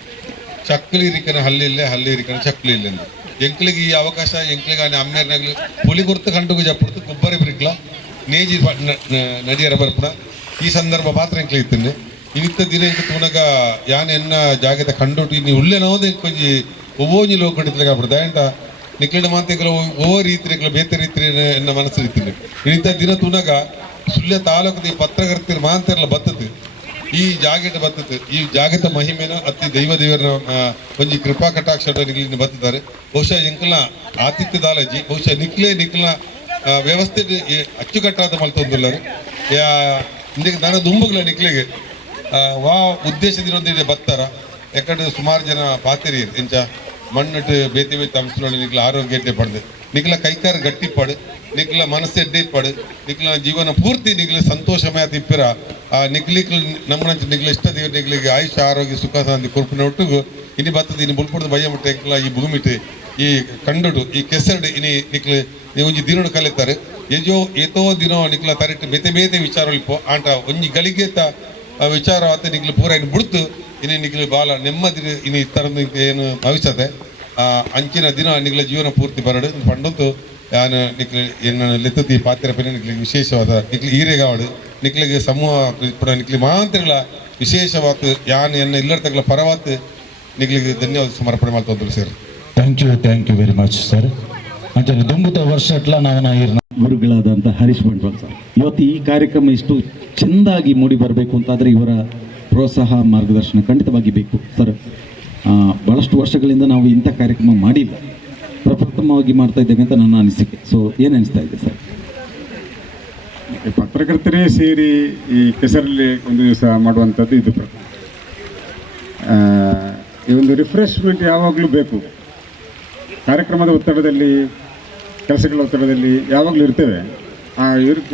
ಚಕ್ಕಲಿ ಇರಿಕನ ಹಲ್ಲಿಲ್ಲೇ ಹಲ್ಲಿ ಇರಿಕನ ಚಕ್ಕಲಿ ಇಲ್ಲೆಂದು ಎಂಕ್ಲಿಗೆ ಈ ಅವಕಾಶ ಎಂಕ್ಲಿಗೆ ಅಮ್ಮೇರ್ನಾಗ್ಲಿ ಪುಲಿ ಗುರ್ತು ಕಂಡುಗು ಜಪ್ಪುಡ್ತು ಕುಬ್ಬರಿ ಬಿರಿಕ್ಲ ನೇಜಿ ನಡಿಯರ ಬರ್ಪುಣ ಈ ಸಂದರ್ಭ ಮಾತ್ರ ಎಂಕ್ಲಿ ಇತ್ತಂಡೆ ಇವಿತ್ತ ದಿನ ಎಂಕ್ ತೂನಗ ಯಾನ್ ಎನ್ನ ಜಾಗದ ಕಂಡುಟ್ಟು ಇನ್ನು ಉಳ್ಳೆ ನೋದು ಎಂಕೊಂಜಿ ಒವ್ವೊಂಜಿ ಲೋಕಡಿತ್ಲಾಗ ಆಗ್ಬಿಡ್ದು ಆಯ್ತ ನಿಕ್ಲಿನ ಮಾತೆಗಳು ಓ ರೀತಿ ಬೇತೆ ರೀತಿ ಎನ್ನ ಮನಸ್ಸು ಇತ್ತಿಂಡೆ ಇನ್ನಿತ್ತ ದಿನ ತೂನಗ ಸುಳ್ಯ ತಾಲೂಕದ ಈ ಪತ್ರಕರ್ತರ ಮಾಂತೆರ್ಲ ಬತ್ತದು ಈ ಜಾಗಟ ಬತ್ತದು ಈ ಜಾಗದ ಮಹಿಮೆನ ಅತಿ ದೈವರ ಒಂಜಿ ಕೃಪಾ ಕಟಾಕ್ಷ ನಿಕ್ಲಿನ ಬತ್ತಿದ್ದಾರೆ ಬಹುಶಃ ಎಂಕಲ್ನ ಆತಿಥ್ಯ ದಾಲಜಿ ಬಹುಶಃ ನಿಕ್ಲ ವ್ಯವಸ್ಥೆ ಅಚ್ಚುಕಟ್ಟಾದ ಮಲ್ತೊಂದುಲ್ಲರು ನನ್ನ ದುಂಬುಗಳ ನಿಕ್ಲಿಗೆ ವಾ ಉದ್ದೇಶದಿಂದ ಬತ್ತಾರ ಯಾಕಂದ್ರೆ ಸುಮಾರು ಜನ ಪಾತಿರಿ ಎಂಚ ಮಣ್ಣಟ್ಟು ಬೇತೆ ಬೇತೆ ಅಂಶಗಳು ನಿಕ್ಲ ಆರೋಗ್ಯ ಎಡ್ಡೆ ಪಡ್ದು ನಿಕ್ಲ ಕೈಕಾರ ಗಟ್ಟಿ ಪಡು ನಿಕ್ಲ ಮನಸ್ಸು ಎಡ್ಡೆ ಪಡು ನಿಕ್ಲ ಜೀವನ ಪೂರ್ತಿ ನಿಕ್ಲ ಸಂತೋಷಮಯ ತಿಪ್ಪಿರ ಆ ನಿಕ್ಲಿಕ್ ನಮ್ಮನಂಚ ನಿಕ್ಲ ಇಷ್ಟ ದೇವ್ರ ನಿಕ್ಲಿಗೆ ಆಯುಷ ಆರೋಗ್ಯ ಸುಖ ಶಾಂತಿ ಕೊರ್ಪಿನ ಒಟ್ಟಿಗೂ ಇನಿ ಬತ್ತದ ಇನ್ನು ಬುಲ್ಪುಡ್ದು ಭಯ ಮುಟ್ಟ ಎಂಕ್ಲ ಈ ಭೂಮಿಟ್ಟು ಈ ಕಂಡುಡು ಈ ಕೆಸರು ಇನಿ ನಿಕ್ಲ ನೀವು ಒಂಜಿ ದಿನೋಡು ಕಲಿತಾರೆ ಏತೋ ದಿನೋ ನಿಕ್ಲ ತರಿಟ್ಟು ಬೇತೆ ಬೇತೆ ವಿಚಾರಲಿಪ್ಪೋ ಆಂಟ ಒಂಜಿ ಗಳಿಗೆತ ವಿಚಾರ ಆತ ನಿಕ್ಲು ಪೂರ ಇನ್ನು ಬಿಡ್ತು ಇನ್ನು ನಿಕ್ಲು ಬಾಲ ನೆಮ್ಮದಿ ಇನ್ನು ಈ ಥರದ ಏನು ಭವಿಷ್ಯತೆ ಅಂಚಿನ ದಿನ ನಿಕ್ಲ ಜೀವನ ಪೂರ್ತಿ ಬರಡು ಪಂಡಂತು ಯಾನು ನಿಕ್ಲು ಏನು ಲೆತ್ತತಿ ಪಾತ್ರ ಪೆನ ನಿಕ್ಲಿಗೆ ವಿಶೇಷವಾದ ನಿಕ್ಲು ಈರೆಗಾವಡು ನಿಕ್ಲಿಗೆ ಸಮೂಹ ಪುಡ ನಿಕ್ಲಿ ಮಾಂತ್ರಗಳ ವಿಶೇಷವಾದ ಯಾನು ಎನ್ನ ಇಲ್ಲರ ತಗಲ ಪರವಾತ್ ನಿಕ್ಲಿಗೆ ಧನ್ಯವಾದ ಸಮರ್ಪಣೆ ಮಾಡ್ತಂದ್ರು sir. Thank you very much sir. ಅಂತ ದುಂಬುತ ವರ್ಷಟ್ಲ ನಾವು ಗುರುಗಳಾದಂಥ ಹರೀಶ್ ಬಂಟ್ವಾಲ್ ಸರ್ ಇವತ್ತು ಈ ಕಾರ್ಯಕ್ರಮ ಇಷ್ಟು ಚೆಂದಾಗಿ ಮೂಡಿ ಬರಬೇಕು ಅಂತಾದರೆ ಇವರ ಪ್ರೋತ್ಸಾಹ ಮಾರ್ಗದರ್ಶನ ಖಂಡಿತವಾಗಿ ಬೇಕು ಸರ್. ಭಾಳಷ್ಟು ವರ್ಷಗಳಿಂದ ನಾವು ಇಂಥ ಕಾರ್ಯಕ್ರಮ ಮಾಡಿಲ್ಲ, ಪ್ರಪ್ರಥಮವಾಗಿ ಮಾಡ್ತಾ ಇದ್ದೇವೆ ಅಂತ ನನ್ನ ಅನಿಸಿಕೆ. ಸೊ ಏನು ಅನಿಸ್ತಾ ಇದೆ ಸರ್? ಪತ್ರಕರ್ತರೇ ಸೇರಿ ಈ ಕೆಸರಲ್ಲಿ ಒಂದು ದಿವಸ ಮಾಡುವಂಥದ್ದು ಇದು ಈ ಒಂದು ರಿಫ್ರೆಶ್ಮೆಂಟ್ ಯಾವಾಗಲೂ ಬೇಕು. ಕಾರ್ಯಕ್ರಮದ ಒತ್ತಡದಲ್ಲಿ ಕೆಲಸಗಳ ಒತ್ತಡದಲ್ಲಿ ಯಾವಾಗಲೂ ಇರ್ತೇವೆ. ಆ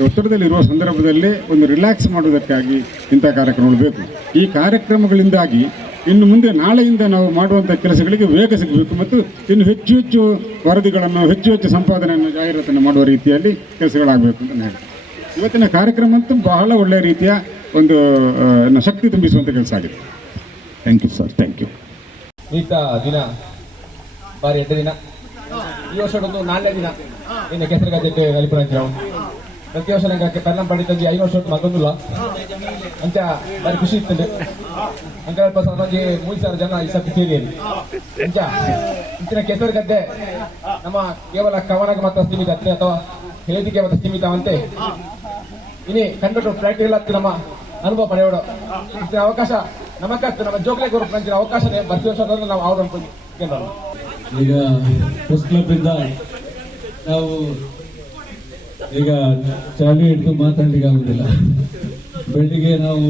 ಒತ್ತಡದಲ್ಲಿರುವ ಸಂದರ್ಭದಲ್ಲಿ ಒಂದು ರಿಲ್ಯಾಕ್ಸ್ ಮಾಡೋದಕ್ಕಾಗಿ ಇಂಥ ಕಾರ್ಯಕ್ರಮಗಳು ಬೇಕು. ಈ ಕಾರ್ಯಕ್ರಮಗಳಿಂದಾಗಿ ಇನ್ನು ಮುಂದೆ ನಾಳೆಯಿಂದ ನಾವು ಮಾಡುವಂಥ ಕೆಲಸಗಳಿಗೆ ವೇಗ ಸಿಗಬೇಕು ಮತ್ತು ಇನ್ನು ಹೆಚ್ಚು ಹೆಚ್ಚು ವರದಿಗಳನ್ನು ಹೆಚ್ಚು ಹೆಚ್ಚು ಸಂಪಾದನೆಯನ್ನು ಜಾಹೀರಾತನ್ನು ಮಾಡುವ ರೀತಿಯಲ್ಲಿ ಕೆಲಸಗಳಾಗಬೇಕು ಅಂತ ನಾನು ಹೇಳ್ತೀನಿ. ಇವತ್ತಿನ ಕಾರ್ಯಕ್ರಮ ಅಂತೂ ಬಹಳ ಒಳ್ಳೆಯ ರೀತಿಯ ಒಂದು ಶಕ್ತಿ ತುಂಬಿಸುವಂಥ ಕೆಲಸ ಆಗಿದೆ. Thank you sir, thank you. ಈತ ದಿನ ಬಾರಿ ಎಡ್ಡ ದಿನ ಈ ವರ್ಷದೊಂದು 4ನೇ ದಿನ ಇನ್ನು ಕೆಸರು ಗದ್ದೆಗೆ ಕಲಿಪುರಂಜಾವು ಪ್ರತಿ ವರ್ಷ ನಂಗೆ ಕರ್ನಂ ಪಡಿತಂಜಿ 5 ವರ್ಷ ಮಗೊಂದಿಲ್ಲ ಅಂಚ ಬಾರಿ ಖುಷಿ ಇರ್ತದೆ. ಅಂಕ ಅಲ್ಪ ಸಂಜೆ 3,000 ಜನ ಈ ಸರ್ತಿ ಸೇರಿ ಅಂಚ ಇಂಚಿನ ಕೆಸರು ಗದ್ದೆ ನಮ್ಮ ಕೇವಲ ಕವನಕ್ಕೆ ಮಾತ್ರ ಸೀಮಿತ ಅಥವಾ ಹೇಳಿಕೆ ಮಾತ್ರ ಸೀಮಿತ ಅಂತೆ ಇನಿ ಕಂಡು ಪ್ರಾಕ್ಟಿಕಲ್ ಆಗ್ತದೆ ನಮ್ಮ ಅನುಭವ ಪಡೆಯೋಡು ಇಂಚಿನ ಅವಕಾಶ ನಮಕ್ಕಷ್ಟು ನಮ್ಮ ಜೋಗ್ಲೆ ಗ್ರೂಪ್ ನಂಚಿನ ಅವಕಾಶನೇ ಬರ್ತಿ ವರ್ಷದಲ್ಲಿ ನಾವು ಅವ್ರು ಅನ್ಕೊಂಡು ಈಗ ಪ್ರೆಸ್ ಕ್ಲಬ್ ಇಂದ ನಾವು ಈಗ ಚಾಲಿ ಹಿಡಿದು ಮಾತಾಡ್ಲಿಕ್ಕೆ ಆಗುದಿಲ್ಲ. ಬೆಳಿಗ್ಗೆ ನಾವು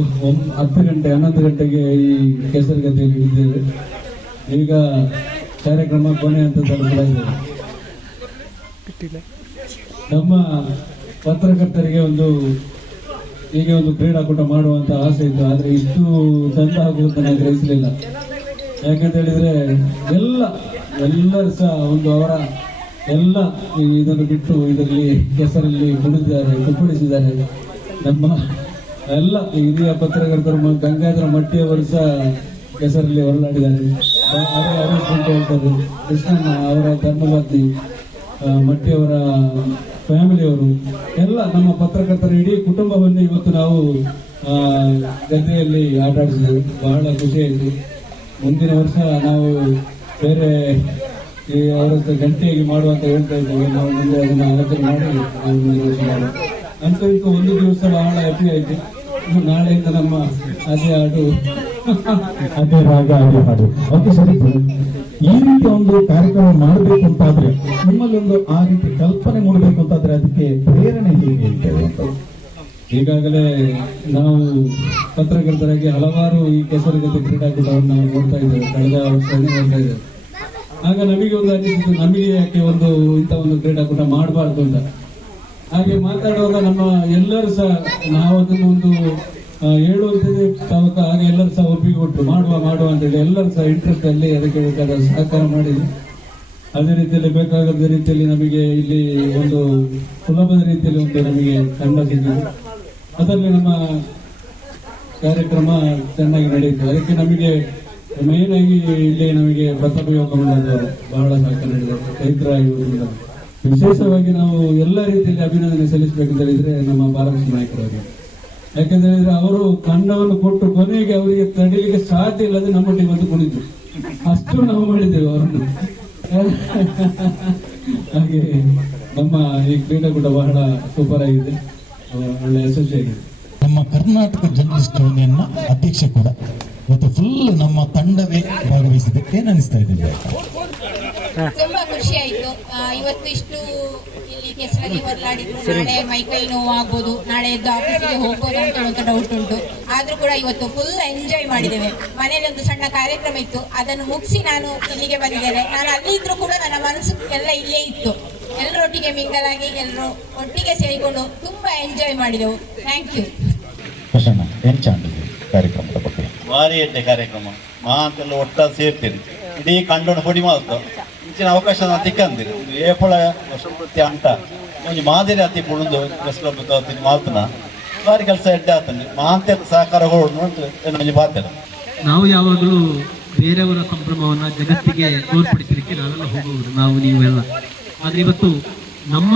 10 ಗಂಟೆ 11 ಗಂಟೆಗೆ ಈ ಕೆಸರು ಗದ್ದೆಯಲ್ಲಿ ಇದ್ದೇವೆ. ಈಗ ಕಾರ್ಯಕ್ರಮ ಕೊನೆ ಅಂತ ತಲುಪ್ತಾ ಇದ್ದೇವೆ. ನಮ್ಮ ಪತ್ರಕರ್ತರಿಗೆ ಹೀಗೆ ಒಂದು ಕ್ರೀಡಾಕೂಟ ಮಾಡುವಂತ ಆಸೆ ಇತ್ತು, ಆದ್ರೆ ಇಷ್ಟು ಚಂದ ಆಗುವಂತ ನಾನು ಗ್ರಹಿಸಲಿಲ್ಲ. ಯಾಕಂತ ಹೇಳಿದ್ರೆ ಎಲ್ಲರೂ ಸಹ ಅವರ ಎಲ್ಲ ಇದನ್ನು ಬಿಟ್ಟು ಇದರಲ್ಲಿ ಕೆಸರಲ್ಲಿ ಕುಪ್ಪಳಿಸಿದ್ದಾರೆ. ನಮ್ಮ ಎಲ್ಲ ಹಿರಿಯ ಪತ್ರಕರ್ತರು ಗಂಗಾಧರ ಮಟ್ಟಿಯವರು ಸಹ ಕೆಸರಲ್ಲಿ ಹೊರಲಾಡಿದ್ದಾರೆ. ಹೇಳ್ತಾರೆ ಕೃಷ್ಣಣ್ಣ ಅವರ ಧರ್ಮವಾದಿ ಮಟ್ಟಿಯವರ ಫ್ಯಾಮಿಲಿಯವರು ಎಲ್ಲ ನಮ್ಮ ಪತ್ರಕರ್ತರ ಇಡೀ ಕುಟುಂಬವನ್ನು ಇವತ್ತು ನಾವು ಗದ್ದೆಯಲ್ಲಿ ಆಟ ಆಡಿಸಿದ್ದೇವೆ. ಬಹಳ ಖುಷಿ ಆಯಿತು. ಮುಂದಿನ ವರ್ಷ ನಾವು ಬೇರೆ ಅವರ ಗಂಟೆಯಾಗಿ ಮಾಡುವಂತ ಹೇಳ್ತಾ ಇದ್ದೇವೆ. ನಾವು ಮುಂದೆ ಅದನ್ನು ಆಲೋಚನೆ ಮಾಡಿ ನಾವು ಮುಂದಿನ ವರ್ಷ ಮಾಡುವ ಅಂತ ಒಂದು ದಿವಸ ಬಹಳ ಹ್ಯಾಪಿ ಆಯಿತು. ನಾಳೆಯಿಂದ ನಮ್ಮ ಅದೇ ಹಾಡು ಅದೇ ರಾಗ ಅದೇ ಹಾಡು. ಓಕೆ ಸರಿ, ಈ ರೀತಿ ಒಂದು ಕಾರ್ಯಕ್ರಮ ಮಾಡಬೇಕು ಅಂತಾದ್ರೆ ನಿಮ್ಮಲ್ಲಿ ಆ ರೀತಿ ಕಲ್ಪನೆ ಮೂಡಬೇಕು ಅಂತಾದ್ರೆ ಅದಕ್ಕೆ ಪ್ರೇರಣೆ ಹೇಗೆ ಅಂತ? ಈಗಾಗಲೇ ನಾವು ಪತ್ರಕರ್ತರಾಗಿ ಹಲವಾರು ಈ ಕೆಸರುಗದ್ದೆ ಕ್ರೀಡಾಕೂಟವನ್ನು ನಾವು ನೋಡ್ತಾ ಇದ್ದೇವೆ, ಕಳೆದ ವರ್ಷನೇ ನೋಡ್ತಾ ಇದ್ದೇವೆ. ಆಗ ನಮಗೆ ಒಂದು ಅನಿಸಿತು, ನಮಗೆ ಯಾಕೆ ಇಂಥ ಒಂದು ಕ್ರೀಡಾಕೂಟ ಮಾಡಬಾರ್ದು ಅಂತ. ಹಾಗೆ ಮಾತಾಡುವಾಗ ನಮ್ಮ ಎಲ್ಲರೂ ಸಹ ನಾವು ಅದನ್ನು ಹೇಳುವಂಥದ್ದೇ ತವಕ ಆಗ ಎಲ್ಲರೂ ಸಹ ಒಪ್ಪಿಗೆ ಕೊಟ್ಟು ಮಾಡುವ ಅಂತೇಳಿ ಎಲ್ಲರೂ ಸಹ ಇಂಟ್ರೆಸ್ಟ್ ಅಲ್ಲಿ ಅದಕ್ಕೆ ಬೇಕಾದ ಸಹಕಾರ ಮಾಡಿದ್ವಿ. ಅದೇ ರೀತಿಯಲ್ಲಿ ಬೇಕಾದ ರೀತಿಯಲ್ಲಿ ನಮಗೆ ಇಲ್ಲಿ ಒಂದು ಸುಲಭದ ರೀತಿಯಲ್ಲಿ ನಮಗೆ ತಂಡ ಸಿಕ್ಕಿದೆ. ಅದರಲ್ಲಿ ನಮ್ಮ ಕಾರ್ಯಕ್ರಮ ಚೆನ್ನಾಗಿ ನಡೆಯಿತು. ಅದಕ್ಕೆ ನಮಗೆ ಮೇನ್ ಆಗಿ ಇಲ್ಲಿ ನಮಗೆ ಪ್ರತಾಪ ಯುವಕ ಮಂಡಲದವರು ಬಹಳ ಸಹಕಾರ ನೀಡಿದ್ದಾರೆ. ಚೈತ್ರ ಯುವಕ ವಿಶೇಷವಾಗಿ ನಾವು ಎಲ್ಲ ರೀತಿಯಲ್ಲಿ ಅಭಿನಂದನೆ ಸಲ್ಲಿಸಬೇಕಂತ ಹೇಳಿದ್ರೆ ನಮ್ಮ ಬಾಲಕೃಷ್ಣ ನಾಯಕರವರಿಗೆ. ಯಾಕಂತ ಹೇಳಿದ್ರೆ ಅವರು ತಂಡವನ್ನು ಕೊಟ್ಟು ಕೊನೆಗೆ ಅವರಿಗೆ ತಡೀಲಿಕ್ಕೆ ಸಾಧ್ಯ ಇಲ್ಲದೆ ನಮ್ಮೊಟ್ಟಿಗೆ ಬಂದು ಕುಣಿತು. ಅಷ್ಟು ನಾವು ಮಾಡಿದ್ದೇವೆ ಅವರನ್ನು. ಹಾಗೆ ನಮ್ಮ ಈ ಕ್ರೀಡಾಕೂಟ ಬಹಳ ಸೂಪರ್ ಆಗಿದೆ, ಒಳ್ಳೆ ಯಶಸ್ವಿಯಾಗಿದೆ. ನಮ್ಮ ಕರ್ನಾಟಕ ಜರ್ನಲಿಸ್ಟ್ ಯೂನಿಯನ್ನ ಅಧ್ಯಕ್ಷ ಕೂಡ ಇವತ್ತು ಫುಲ್ ನಮ್ಮ ತಂಡವೇ ಭಾಗವಹಿಸಿದೆ. ಏನ್ ಅನಿಸ್ತಾ ಇದೆ? ತುಂಬಾ ಖುಷಿ ಆಯ್ತು. ಇವತ್ತು ಇಷ್ಟು ಇಲ್ಲಿ ಕೆಸರಲ್ಲಿ ಹೊರಲಾಡಿದ್ರು. ನಾಳೆ ಮೈಕೈ ನೋವು ಆಗ್ಬೋದು, ನಾಳೆ ಎದ್ದು ಆಫೀಸಿಗೆ ಹೋಗ್ಬೋದು ಅಂತ ಒಂದು ಡೌಟ್ ಉಂಟು. ಆದ್ರೂ ಕೂಡ ಇವತ್ತು ಫುಲ್ ಎಂಜಾಯ್ ಮಾಡಿದ್ದೇವೆ. ಮನೇಲಿ ಒಂದು ಸಣ್ಣ ಕಾರ್ಯಕ್ರಮ ಇತ್ತು, ಅದನ್ನು ಮುಗಿಸಿ ನಾನು ಇಲ್ಲಿಗೆ ಬಂದಿದ್ದೇನೆ. ನಾನು ಅಲ್ಲಿದ್ರೂ ಕೂಡ ನನ್ನ ಮನಸ್ಸು ಎಲ್ಲ ಇಲ್ಲೇ ಇತ್ತು. ಎಲ್ಲರೊಟ್ಟಿಗೆ ಮಿಂಗಲಾಗಿ ಎಲ್ಲರೂ ಒಟ್ಟಿಗೆ ಸೇರಿಕೊಂಡು ತುಂಬಾ ಎಂಜಾಯ್ ಮಾಡಿದೆವು. Thank you. ಕಾರ್ಯಕ್ರಮದ ಬಗ್ಗೆ ಭಾರಿ ಎಡ್ಡೆ ಕಾರ್ಯಕ್ರಮ ಮಾತೆಲ್ಲ ಒಟ್ಟಾಗಿ ಸೇರ್ತೀರಿ. ಇಡೀ ಕಂಡೋಣ ಹೊಡಿ ಮಾತು ಇಂಚಿನ ಅವಕಾಶ ತಿಕ್ಕಂದಿರಿ ಏಪಳ ಪ್ರತಿ ಅಂಟ ಒಂದು ಮಾದರಿ ಅತಿ ಕುಣಿದು ಬೆಸ್ಕೊಳ್ಬೇಕಾಗ್ತೀನಿ ಮಾತನ್ನ ಭಾರಿ ಕೆಲಸ ಎಡ್ಡೆ ಆಗ್ತಾನೆ ಮಾತೆ ಸಹಕಾರ ಹೊರಡು ಬಾರ್ತಾರೆ. ನಾವು ಯಾವಾಗಲೂ ಬೇರೆಯವರ ಸಂಭ್ರಮವನ್ನ ಜಗತ್ತಿಗೆ ತೋರ್ಪಡಿಸಲಿಕ್ಕೆ ನಾವೆಲ್ಲ ಹೋಗುವುದು, ನೀವೆಲ್ಲ. ಆದ್ರೆ ಇವತ್ತು ನಮ್ಮ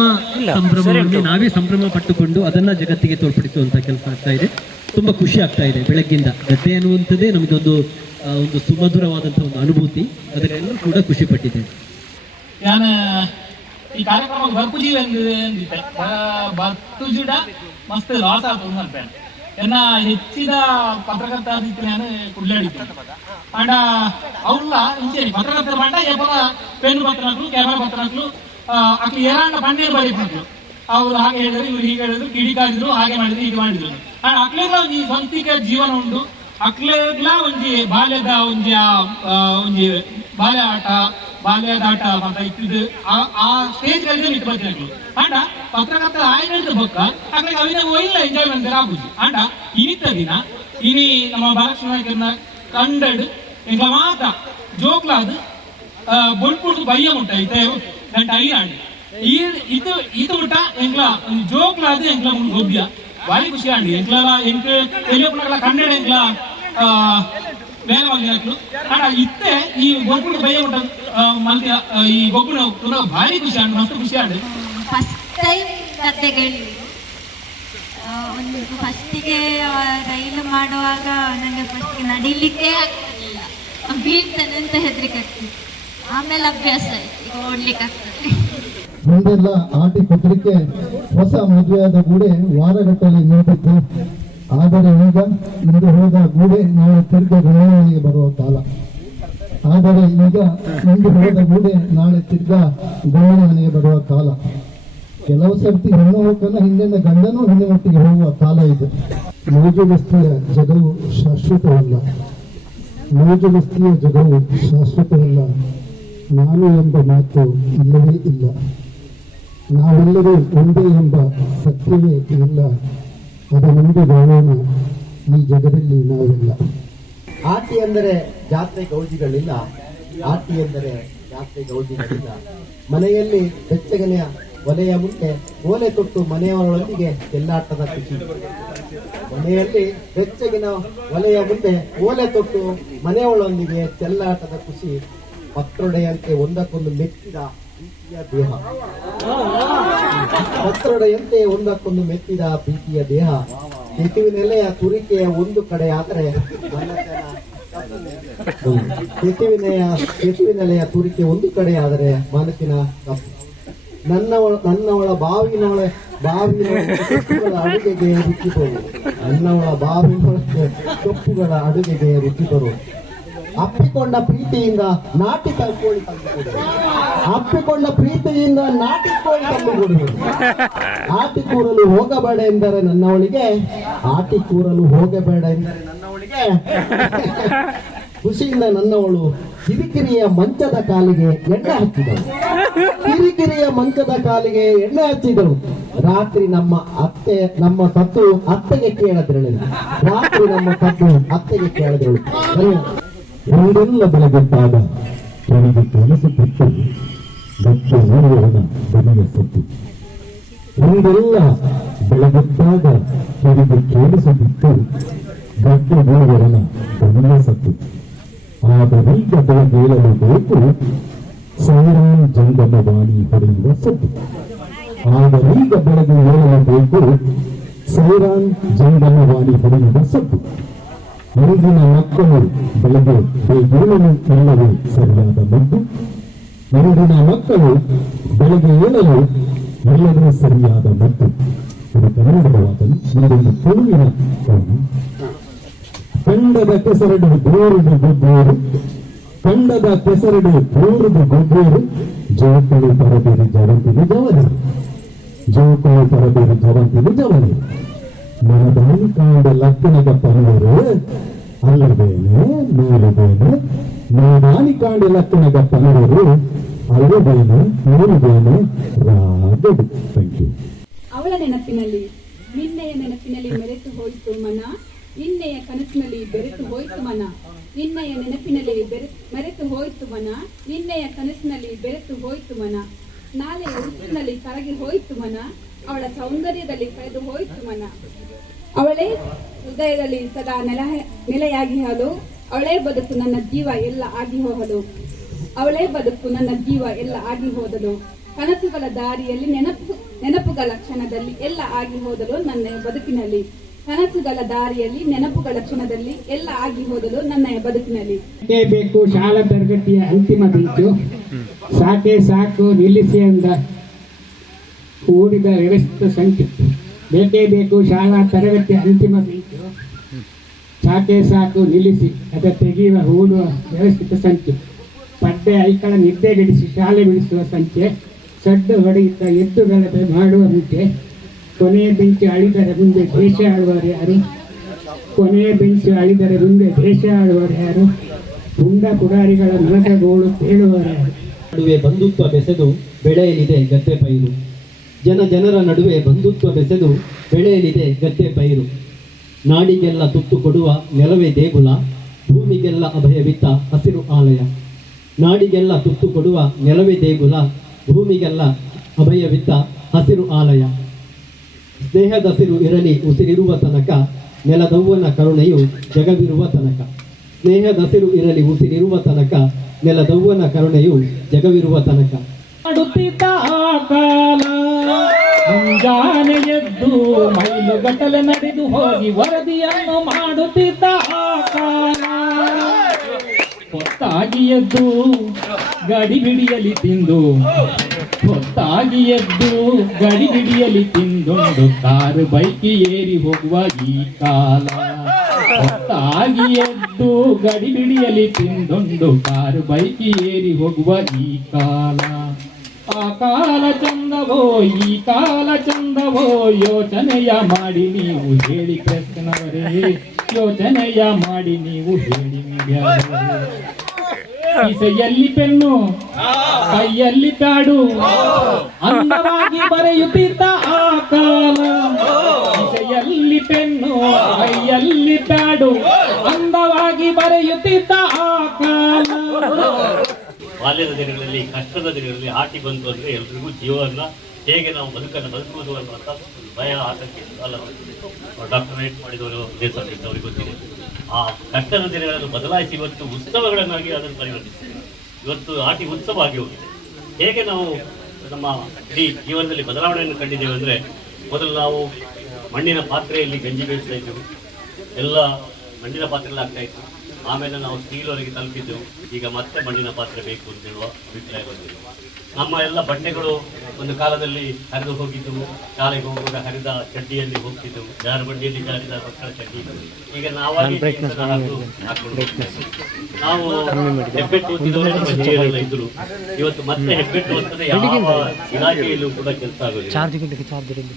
ಸಂಭ್ರಮವನ್ನು ನಾವೇ ಸಂಭ್ರಮ ಪಟ್ಟುಕೊಂಡು ಅದನ್ನ ಜಗತ್ತಿಗೆ ತೋರ್ಪಡಿಸುವಂತ ಕೆಲಸ ಆಗ್ತಾ ಇದೆ. ತುಂಬಾ ಖುಷಿ ಆಗ್ತಾ ಇದೆ. ಬೆಳಗ್ಗಿಂದ ಗದ್ದೆ ಅನ್ನುವಂಥದ್ದೇ ನಮಗೊಂದು ಒಂದು ಸುಮಧುರವಾದಂತಹ ಒಂದು ಅನುಭೂತಿ. ಅದನ್ನೆಲ್ಲರೂ ಕೂಡ ಖುಷಿ ಪಟ್ಟಿದ್ದೇನೆ. ನಾನು ಈ ಕಾರ್ಯಕ್ರಮ ಬರ್ಪುಜಿ ಬರ್ತುಜಿಡ ಮಸ್ತ್ ಲಾಸ್ ಆಗ್ತದೆ ಅನ್ಪೇನೆ. ಎನ್ನ ಹೆಚ್ಚಿದ ಪತ್ರಕರ್ತ ರೀತಿ ನಾನು ಕುಡ್ಲಾಡಿದ್ದೇನೆ. ಅಂಡ ಅವ್ರಲ್ಲ ಇಂಚೆ ಪತ್ರಕರ್ತರ ಪಂಡ ಏಪಲ ಪೆನ್ನು ಪತ್ರಕರು ಕ್ಯಾಮರಾ ಪತ್ರಕರು ಅಕ್ಲಿ ಏರಾಂಡ ಪಣ್ಣೇರು ಬರೀಪರು ಅವರು ಹಾಗೆ ಹೇಳಿದ್ರು, ಇವ್ರು ಹೀಗೆ ಹೇಳಿದ್ರು, ಕಿಡಿಕಾಡಿದ್ರು, ಹಾಗೆ ಮಾಡಿದ್ರು, ಹೀಗೆ ಮಾಡಿದ್ರು. ಅಂಡ್ ಅಕ್ಲೇಗ ಒಂಜಿ ಸ್ವಂತಿಕ ಜೀವನ ಉಂಟು. ಅಕ್ಲೇಗ್ಲ ಒಂಜಿ ಬಾಲ್ಯದ ಒಂಜಿ ಬಾಲ್ಯದ ಆಟ ಅಂತ ಇಟ್ಟಿದ್ದು ಆ ಸ್ಟೇಜ್ ಗಳಿಗೆ ಇಟ್ಟು ಬರ್ತಿರ್ಲು. ಅಂಡ ಪತ್ರಕರ್ತ ಆಯ್ತು ಬೊಕ್ಕ ಅಕ್ಲೆಗೆ ಅವಿನ ಒಳ್ಳೆ ಎಂಜಾಯ್ಮೆಂಟ್ ಆಗುದು. ಅಂಡ ಈತ ದಿನ ಇನಿ ನಮ್ಮ ಬಾಲಕೃಷ್ಣ ನಾಯಕರನ್ನ ಕಂಡಡ್ ಎಂಗ ಮಾತ ಜೋಕ್ಲಾದ್ ಬೊಳ್ಪುಡ್ದು ಬಯ್ಯ ಮುಟ್ಟ ಐತೆ ಗಂಟ ಐರಾಂಡ್ ಇದು ಊಟ ಎಂಗ್ಲ ಜೋಕ್ಲಾದ್ ಎಂಗ್ಲ ಮುಂದೆ ಗೊಬ್ಬ್ಯ ಭಾರಿ ಖುಷಿ ಆಂಡಿ. ಎಂಗ್ಲ ಎಂಗ್ಲ ಕನ್ನಡ ಎಂಗ್ಲ ಬೇರೆ ಹಾಕ್ಲು ಅಣ್ಣ ಇತ್ತೆ ಈ ಗೊಬ್ಬರ ಬಯ್ಯ ಊಟ ಮಂದಿ ಈ ಗೊಬ್ಬರ ಭಾರಿ ಖುಷಿ ಆಂಡ್ ಮಸ್ತ್ ಖುಷಿ ಆಂಡ್. ಫಸ್ಟ್ ಟೈಮ್ ಗದ್ದೆಗಳು ಒಂದು ಫಸ್ಟಿಗೆ ರೈಲು ಮಾಡುವಾಗ ನನಗೆ ಫಸ್ಟಿಗೆ ನಡಿಲಿಕ್ಕೆ ಆಗ್ತಿರ್ಲಿಲ್ಲ, ಬೀಳ್ತೇನೆ ಅಂತ ಹೆದರಿಕೆ ಆಗ್ತಿತ್ತು. ಆಮೇಲೆ ಅಭ್ಯಾಸ ಆಯ್ತು, ಈಗ ಓಡ್ಲಿಕ್ಕೆ ಆಗ್ತದೆ. ಮುಂದೆಲ್ಲ ಆಟಿ ಕೊಟ್ಟಲಿಕ್ಕೆ ಹೊಸ ಮದುವೆಯಾದ ಗೂಡೆ ವಾರಗಟ್ಟಲೆ ನಿಂತಿತ್ತು. ಆದರೆ ಈಗ ಇಂದು ಹೋದ ಗೂಡೆ ನಾಳೆ ತಿರ್ಗ ಗಂಡನಿಗೆ ಬರುವ ಕಾಲ. ಇಂದು ಹೋದ ಗೂಡೆ ನಾಳೆ ತಿರ್ಗ ಗಂಡನ ಮನೆಗೆ ಬರುವ ಕಾಲ. ಕೆಲವು ಸರ್ತಿ ಹೆಣ್ಣು ಹೋಗನ ಹಿಂದಿನ ಗಂಡನೂ ಹಿಂದೆ ಒಟ್ಟಿಗೆ ಹೋಗುವ ಕಾಲ ಇದೆ. ಮೋಜು ಮಸ್ತಿಯ ಜಗವು ಶಾಶ್ವತವಲ್ಲ. ಮೋಜು ಮಸ್ತಿಯ ಜಗವು ಶಾಶ್ವತವಲ್ಲ. ನಾನು ಎಂಬ ಮಾತು ಇಲ್ಲವೇ ಇಲ್ಲ. ನಾವೆಲ್ಲರೂ ಒಂದೇ ಎಂಬ ಸತ್ಯವೇ ಇಲ್ಲ. ಅದನ್ನೊಂದು ಬಾಳೋಣ ಈ ಜಗದಲ್ಲಿ ನಾವೆಲ್ಲ. ಆಟಿ ಎಂದರೆ ಜಾತ್ರೆ ಗೌಜಿಗಳಿಲ್ಲ. ಆಟಿ ಎಂದರೆ ಜಾತ್ರೆ ಗೌಜಿಗಳಿಲ್ಲ. ಮನೆಯಲ್ಲಿ ಬೆಚ್ಚಗನೆಯ ಒಲೆಯ ಮುಂದೆ ಓಲೆ ತೊಟ್ಟು ಮನೆಯವರೊಂದಿಗೆ ಚೆಲ್ಲಾಟದ ಖುಷಿ. ಮನೆಯಲ್ಲಿ ಬೆಚ್ಚಗಿನ ಒಲೆಯ ಮುಂದೆ ಓಲೆ ತೊಟ್ಟು ಮನೆಯವಳೊಂದಿಗೆ ಚೆಲ್ಲಾಟದ ಖುಷಿ. ಪತ್ರೊಡೆಯಂತೆ ಒಂದಕ್ಕೊಂದು ಮೆಚ್ಚಿದ ಪ್ರೀತಿಯ ದೇಹ. ಪತ್ರೊಡೆಯಂತೆ ಒಂದಕ್ಕೊಂದು ಮೆಚ್ಚಿದ ಪ್ರೀತಿಯ ದೇಹ. ಕೆಸುವಿನೆಲೆಯ ತುರಿಕೆಯ ಒಂದು ಕಡೆ ಆದರೆ ಕೆಸುವಿನೆಲೆಯ ತುರಿಕೆ ಒಂದು ಕಡೆ ಆದರೆ ಮನಸ್ಸಿನ ತಪ್ಪು. ನನ್ನವಳ ಬಾವಿನೊಳ ಸೊಪ್ಪುಗಳ ಅಡುಗೆಗೆ ರುಚಿ ಬರು. ನನ್ನವಳ ಬಾವಿನೊಳ ಸೊಪ್ಪುಗಳ ಅಡುಗೆಗೆ ರುಚಿ ಬರು. ಅಪ್ಪಿಕೊಂಡ ಪ್ರೀತಿಯಿಂದ ನಾಟಿ ಕೋಳಿ ತಂದುಕೊಡು. ಅಪ್ಪಿಕೊಂಡ ಪ್ರೀತಿಯಿಂದ ನಾಟಿ ಕೋಳಿ ತಂದುಕೊಡು. ಆಟಿ ಕೂರಲು ಹೋಗಬೇಡ ಎಂದರೆ ನನ್ನವಳಿಗೆ, ಆಟಿ ಕೂರಲು ಹೋಗಬೇಡ ಎಂದರೆ ನನ್ನವಳಿಗೆ. ಖುಷಿಯಿಂದ ನನ್ನವಳು ಕಿರಿಕಿರಿಯ ಮಂಚದ ಕಾಲಿಗೆ ಎಣ್ಣೆ ಹಚ್ಚಿದಳು. ಕಿರಿಕಿರಿಯ ಮಂಚದ ಕಾಲಿಗೆ ಎಣ್ಣೆ ಹಚ್ಚಿದಳು. ರಾತ್ರಿ ನಮ್ಮ ತತ್ತು ಅತ್ತೆಗೆ ಕೇಳದ್ರಳು. ರಾತ್ರಿ ನಮ್ಮ ತತ್ತು ಅತ್ತೆಗೆ ಕೇಳದಳು. ಒಂದೆಲ್ಲ ಬೆಳಗುತ್ತಾಗ ಕೆಳಗೆ ಕೆಲಸಬಿಟ್ಟು ಮತ್ತೆ ನೋಡುವವನ ಬೆಲೆಯ ಸತ್ತು. ಒಂದೆಲ್ಲ ಬೆಳಗುತ್ತಾಗ ಕೆಳಗೆ ಕೇಳಿಸಬಿಟ್ಟು ಗಡ್ಡೆ ನೋಡುವವನ ಬೆಲೆಯ ಸತ್ತು. ಆದರೀಗ ಬೆಳಗೇಳಲು ಬೇಕು ಸಾವಿರಾರು ಜಂಗಮವಾಣಿ ಹೊಡೆಯುವ ಸತ್ತು. ಆದರೀಗ ಬೆಳಗ್ಗೆ ಏಳಲು ಬೇಕು ಸಾವಿರಾರು ಜಂಗಮವಾಣಿ ಹೊಡೆಯುವ ಸತ್ತು. ಇಂದಿನ ಮಕ್ಕಳು ಬೆಳಗ್ಗೆ ಬೇಗೇಳಲು ಎಲ್ಲವೂ ಸರಿಯಾದ ಮದ್ದು. ಇಂದಿನ ಮಕ್ಕಳು ಬೆಳಗ್ಗೆ ಏಳಲು ಎಲ್ಲವೂ ಸರಿಯಾದ ಮದ್ದು. ಇದು ಕನ್ನಡದ ವಾದನ. ಇದೊಂದು ತುಳುವಿನ ಕವನ. ಕಂಡದ ಕೆಸರಡು ಬೋರುದು ಗುಬ್ಬೂರು, ಕಂಡದ ಕೆಸರಡು ಬೋರುದು ಗುಬ್ಬೂರು, ಜೋಕಳು ಪರಬೇರಿ ಜವಂತಿಗೆ ಜವನಿ, ಜೋಕಳು ಪರಬೇರಿ ಜವಂತಿಗೆ ಜವನಿ. ಮನದಾನಿ ಕಾಂಡ ಲಕ್ಕಣಗ ಪನ್ನೂರು ಅಲ್ಲದೇನೆ ನೂರುದೇನೆ. ಮನದಾನಿ ಕಾಂಡ ಲಕ್ಕಣಗ ಪನ್ನೂರು ಅಲ್ಲದೇನೆ ನೂರುದೇನೆ ರಾಗಡು. Thank you. ಅವಳ ನೆನಪಿನಲ್ಲಿ ನಿನ್ನೆಯ ನೆನಪಿನಲ್ಲಿ ಮೆರೆತು ಹೋಯಿತು ಮನ, ನಿನ್ನೆಯ ಕನಸಿನಲ್ಲಿ ಬೆರೆತು ಹೋಯಿತು ಮನ. ನಿನ್ನೆಯ ನೆನಪಿನಲ್ಲಿ ಮೆರೆತು ಹೋಯಿತು ಮನ, ನಿನ್ನೆಯ ಕನಸಿನಲ್ಲಿ ಬೆರೆತು ಹೋಯಿತು ಮನ. ನಾಳೆಯ ಉಸಿರಿನಲ್ಲಿ ಕರಗಿ ಹೋಯಿತು ಮನ, ಅವಳ ಸೌಂದರ್ಯದಲ್ಲಿ ಕಳೆದು ಹೋಯಿತು ಮನ. ಅವಳೇ ಹೃದಯದಲ್ಲಿ ಸದಾ ನೆಲೆಯಾಗಿ ಹಾಲು, ಅವಳೇ ಬದುಕು ನನ್ನ ಜೀವ ಎಲ್ಲ ಆಗಿ ಹೋಗಲು. ಅವಳೇ ಬದುಕು ನನ್ನ ಜೀವ ಎಲ್ಲ ಆಗಿ ಹೋದಲು. ಕನಸುಗಳ ದಾರಿಯಲ್ಲಿ ನೆನಪುಗಳ ಕ್ಷಣದಲ್ಲಿ ಎಲ್ಲ ಆಗಿ ಹೋದಲು ನನ್ನ ಬದುಕಿನಲ್ಲಿ. ಕನಸುಗಳ ದಾರಿಯಲ್ಲಿ ನೆನಪುಗಳ ಕ್ಷಣದಲ್ಲಿ ಎಲ್ಲ ಆಗಿ ಹೋದಲು ನನ್ನ ಬದುಕಿನಲ್ಲಿ. ಬೇಕು ಶಾಲಾ ತರಗತಿಯ ಅಂತಿಮ ಬೆಂಚು, ಸಾಕೆ ಸಾಕು ನಿಲ್ಲಿಸಿ ಅಂದ ಕೂಡಿದ ವ್ಯವಸ್ಥಿತ ಸಂಖ್ಯೆ. ಬೇಕೇ ಬೇಕು ಶಾಲಾ ತರಗತಿಯ ಅಂತಿಮ ಬೆಂಚು, ಸಾಕೆ ಸಾಕು ನಿಲ್ಲಿಸಿ ಅದ ತೆಗೆಯುವ ಹೂಡುವ ವ್ಯವಸ್ಥಿತ ಸಂಖ್ಯೆ. ಪಡ್ಡೆ ಐಕಳ ನಿದ್ದೆಗೆಡಿಸಿ ಶಾಲೆ ಬಿಡಿಸುವ ಸಂಖ್ಯೆ. ಸಡ್ಡು ಹೊಡೆಯುತ್ತಾ ಎದ್ದು ಗಲಭೆ ಮಾಡುವ ಮುಂಚೆ. ಕೊನೆಯ ಬೆಂಚು ಅಳಿದರೆ ಮುಂದೆ ದೇಶ ಆಳುವರು ಯಾರು? ಕೊನೆಯ ಬೆಂಚು ಅಳಿದರೆ ಮುಂದೆ ದೇಶ ಆಳುವರು ಯಾರು? ಪುಂಡ ಪುಡಾರಿಗಳ ಮನದಗೋಳು ಕೇಳುವರು ಯಾರು? ನಡುವೆ ಬಂಧುತ್ವ ಬೆಸೆದು ಬೆಳೆಯಲಿದೆ ಗದ್ದೆ ಪೈರು. ಜನರ ನಡುವೆ ಬಂಧುತ್ವ ಬೆಸೆದು ಬೆಳೆಯಲಿದೆ ಗದ್ದೆ ಪೈರು. ನಾಡಿಗೆಲ್ಲ ತುತ್ತು ಕೊಡುವ ನೆಲವೇ ದೇಗುಲ, ಭೂಮಿಗೆಲ್ಲ ಅಭಯವಿತ್ತ ಹಸಿರು ಆಲಯ. ನಾಡಿಗೆಲ್ಲ ತುತ್ತು ಕೊಡುವ ನೆಲವೇ ದೇಗುಲ, ಭೂಮಿಗೆಲ್ಲ ಅಭಯವಿತ್ತ ಹಸಿರು ಆಲಯ. ಸ್ನೇಹದಸಿರು ಇರಲಿ ಉಸಿರಿರುವ ತನಕ, ನೆಲದವ್ವನ ಕರುಣೆಯು ಜಗವಿರುವ ತನಕ. ಸ್ನೇಹದಸಿರು ಇರಲಿ ಉಸಿರಿರುವ ತನಕ, ನೆಲದವ್ವನ ಕರುಣೆಯು ಜಗವಿರುವ ತನಕ. ಮಾಡುತ್ತಿದ್ದ ಕಾಲ ಮುಂಜಾನೆ ಎದ್ದು ಮೈಲುಗಟ್ಟಲೆ ನಡೆದು ಹೋಗಿ ವರದಿಯನ್ನು ಮಾಡುತ್ತಿದ್ದ ಕಾಲ. ಹೊತ್ತಾಗಿ ಎದ್ದು ಗಡಿ ಬಿಡಿಯಲಿ ತಿಂದು, ಹೊತ್ತಾಗಿ ಎದ್ದು ಗಡಿ ಬಿಡಿಯಲಿ ತಿಂದೊಂದು ಕಾರು ಬೈಕಿ ಏರಿ ಹೋಗುವ ಈ ಕಾಲ. ಹೊತ್ತಾಗಿ ಎದ್ದು ಗಡಿ ಬಿಡಿಯಲಿ ತಿಂದೊಂದು ಕಾರು ಬೈಕಿ ಏರಿ ಹೋಗುವ ಈ ಕಾಲ. ಆ ಕಾಲ ಚಂದವೋ ಈ ಕಾಲ ಚಂದವೋ ಯೋಚನೆಯ ಮಾಡಿ ನೀವು ಹೇಳಿ ಕೃಷ್ಣವರೇ, ಯೋಚನೆಯ ಮಾಡಿ ನೀವು ಹೇಳಿ ಕಿಸೆಯಲ್ಲಿ ಪೆನ್ನು ಕೈಯಲ್ಲಿ ಪ್ಯಾಡು ಅಂದವಾಗಿ ಬರೆಯುತ್ತಿದ್ದ ಆ ಕಾಲ. ಕಿಸೆಯಲ್ಲಿ ಪೆನ್ನು ಕೈಯಲ್ಲಿ ಪ್ಯಾಡು ಅಂದವಾಗಿ ಬರೆಯುತ್ತಿದ್ದ ಆ ಕಾಲ. ಬಾಲ್ಯದ ದಿನಗಳಲ್ಲಿ, ಕಷ್ಟದ ದಿನಗಳಲ್ಲಿ ಆಟಿ ಬಂತು ಅಂದರೆ ಎಲ್ರಿಗೂ ಜೀವನ ಹೇಗೆ ನಾವು ಬದುಕುವುದು ಅನ್ನುವಂಥ ಭಯ, ಆತಂಕ ಡಾಕ್ಟರೇಟ್ ಮಾಡಿದವರು ದೇಶಕ್ಕೆ ಅವರಿಗೆ ಗೊತ್ತಿದೆ. ಆ ಕಷ್ಟದ ದಿನಗಳನ್ನು ಬದಲಾಯಿಸಿ ಇವತ್ತು ಉತ್ಸವಗಳನ್ನಾಗಿ ಅದನ್ನು ಪರಿವರ್ತಿಸಿದೆ. ಇವತ್ತು ಆಟಿ ಉತ್ಸವ ಆಗಿ ಹೋಗಿದೆ. ಹೇಗೆ ನಾವು ನಮ್ಮ ಇಡೀ ಜೀವನದಲ್ಲಿ ಬದಲಾವಣೆಯನ್ನು ಕಂಡಿದ್ದೇವೆ ಅಂದರೆ, ಮೊದಲು ನಾವು ಮಣ್ಣಿನ ಪಾತ್ರೆಯಲ್ಲಿ ಗಂಜಿ ಬೇಯಿಸ್ತಾ ಇದ್ದೆವು, ಎಲ್ಲ ಮಣ್ಣಿನ ಪಾತ್ರೆಯಲ್ಲಿ ಆಗ್ತಾ ಇತ್ತು. ಆಮೇಲೆ ನಾವು ಸ್ಟೀಲ್ವರೆಗೆ ತಲುಪಿದ್ದೆವು. ಈಗ ಮತ್ತೆ ಮಣ್ಣಿನ ಪಾತ್ರೆ ಬೇಕು ಅಂತ ಹೇಳುವ ಅಭಿಪ್ರಾಯ ಬಂದಿದೆ. ನಮ್ಮ ಎಲ್ಲ ಬಟ್ಟೆಗಳು ಒಂದು ಕಾಲದಲ್ಲಿ ಹರಿದು ಹೋಗಿದ್ದವು. ಶಾಲೆಗೆ ಹೋಗುವಾಗ ಹರಿದ ಚಡ್ಡಿಯಲ್ಲಿ ಹೋಗ್ತಿದ್ದೆವು, ಜಾರ ಬಂಡಿಯಲ್ಲಿ ಜಾರಿದ ಮಕ್ಕಳ ಚಡ್ಡಿ. ಈಗ ನಾವಾಗಿ ಹಾಕೊಂಡು ನಾವು ಹೆಬ್ಬೆಟ್ಟು ಓದಿದವರೇ ನಮ್ಮ ಹಿರಿಯರೆಲ್ಲ ಇದ್ರು. ಇವತ್ತು ಮತ್ತೆ ಹೆಬ್ಬೆಟ್ಟು ಓದ್ತದೆ ಯಾವ ಇಲಾಖೆಯಲ್ಲೂ ಕೂಡ ಕೆಲಸ ಆಗೋದಿಲ್ಲ.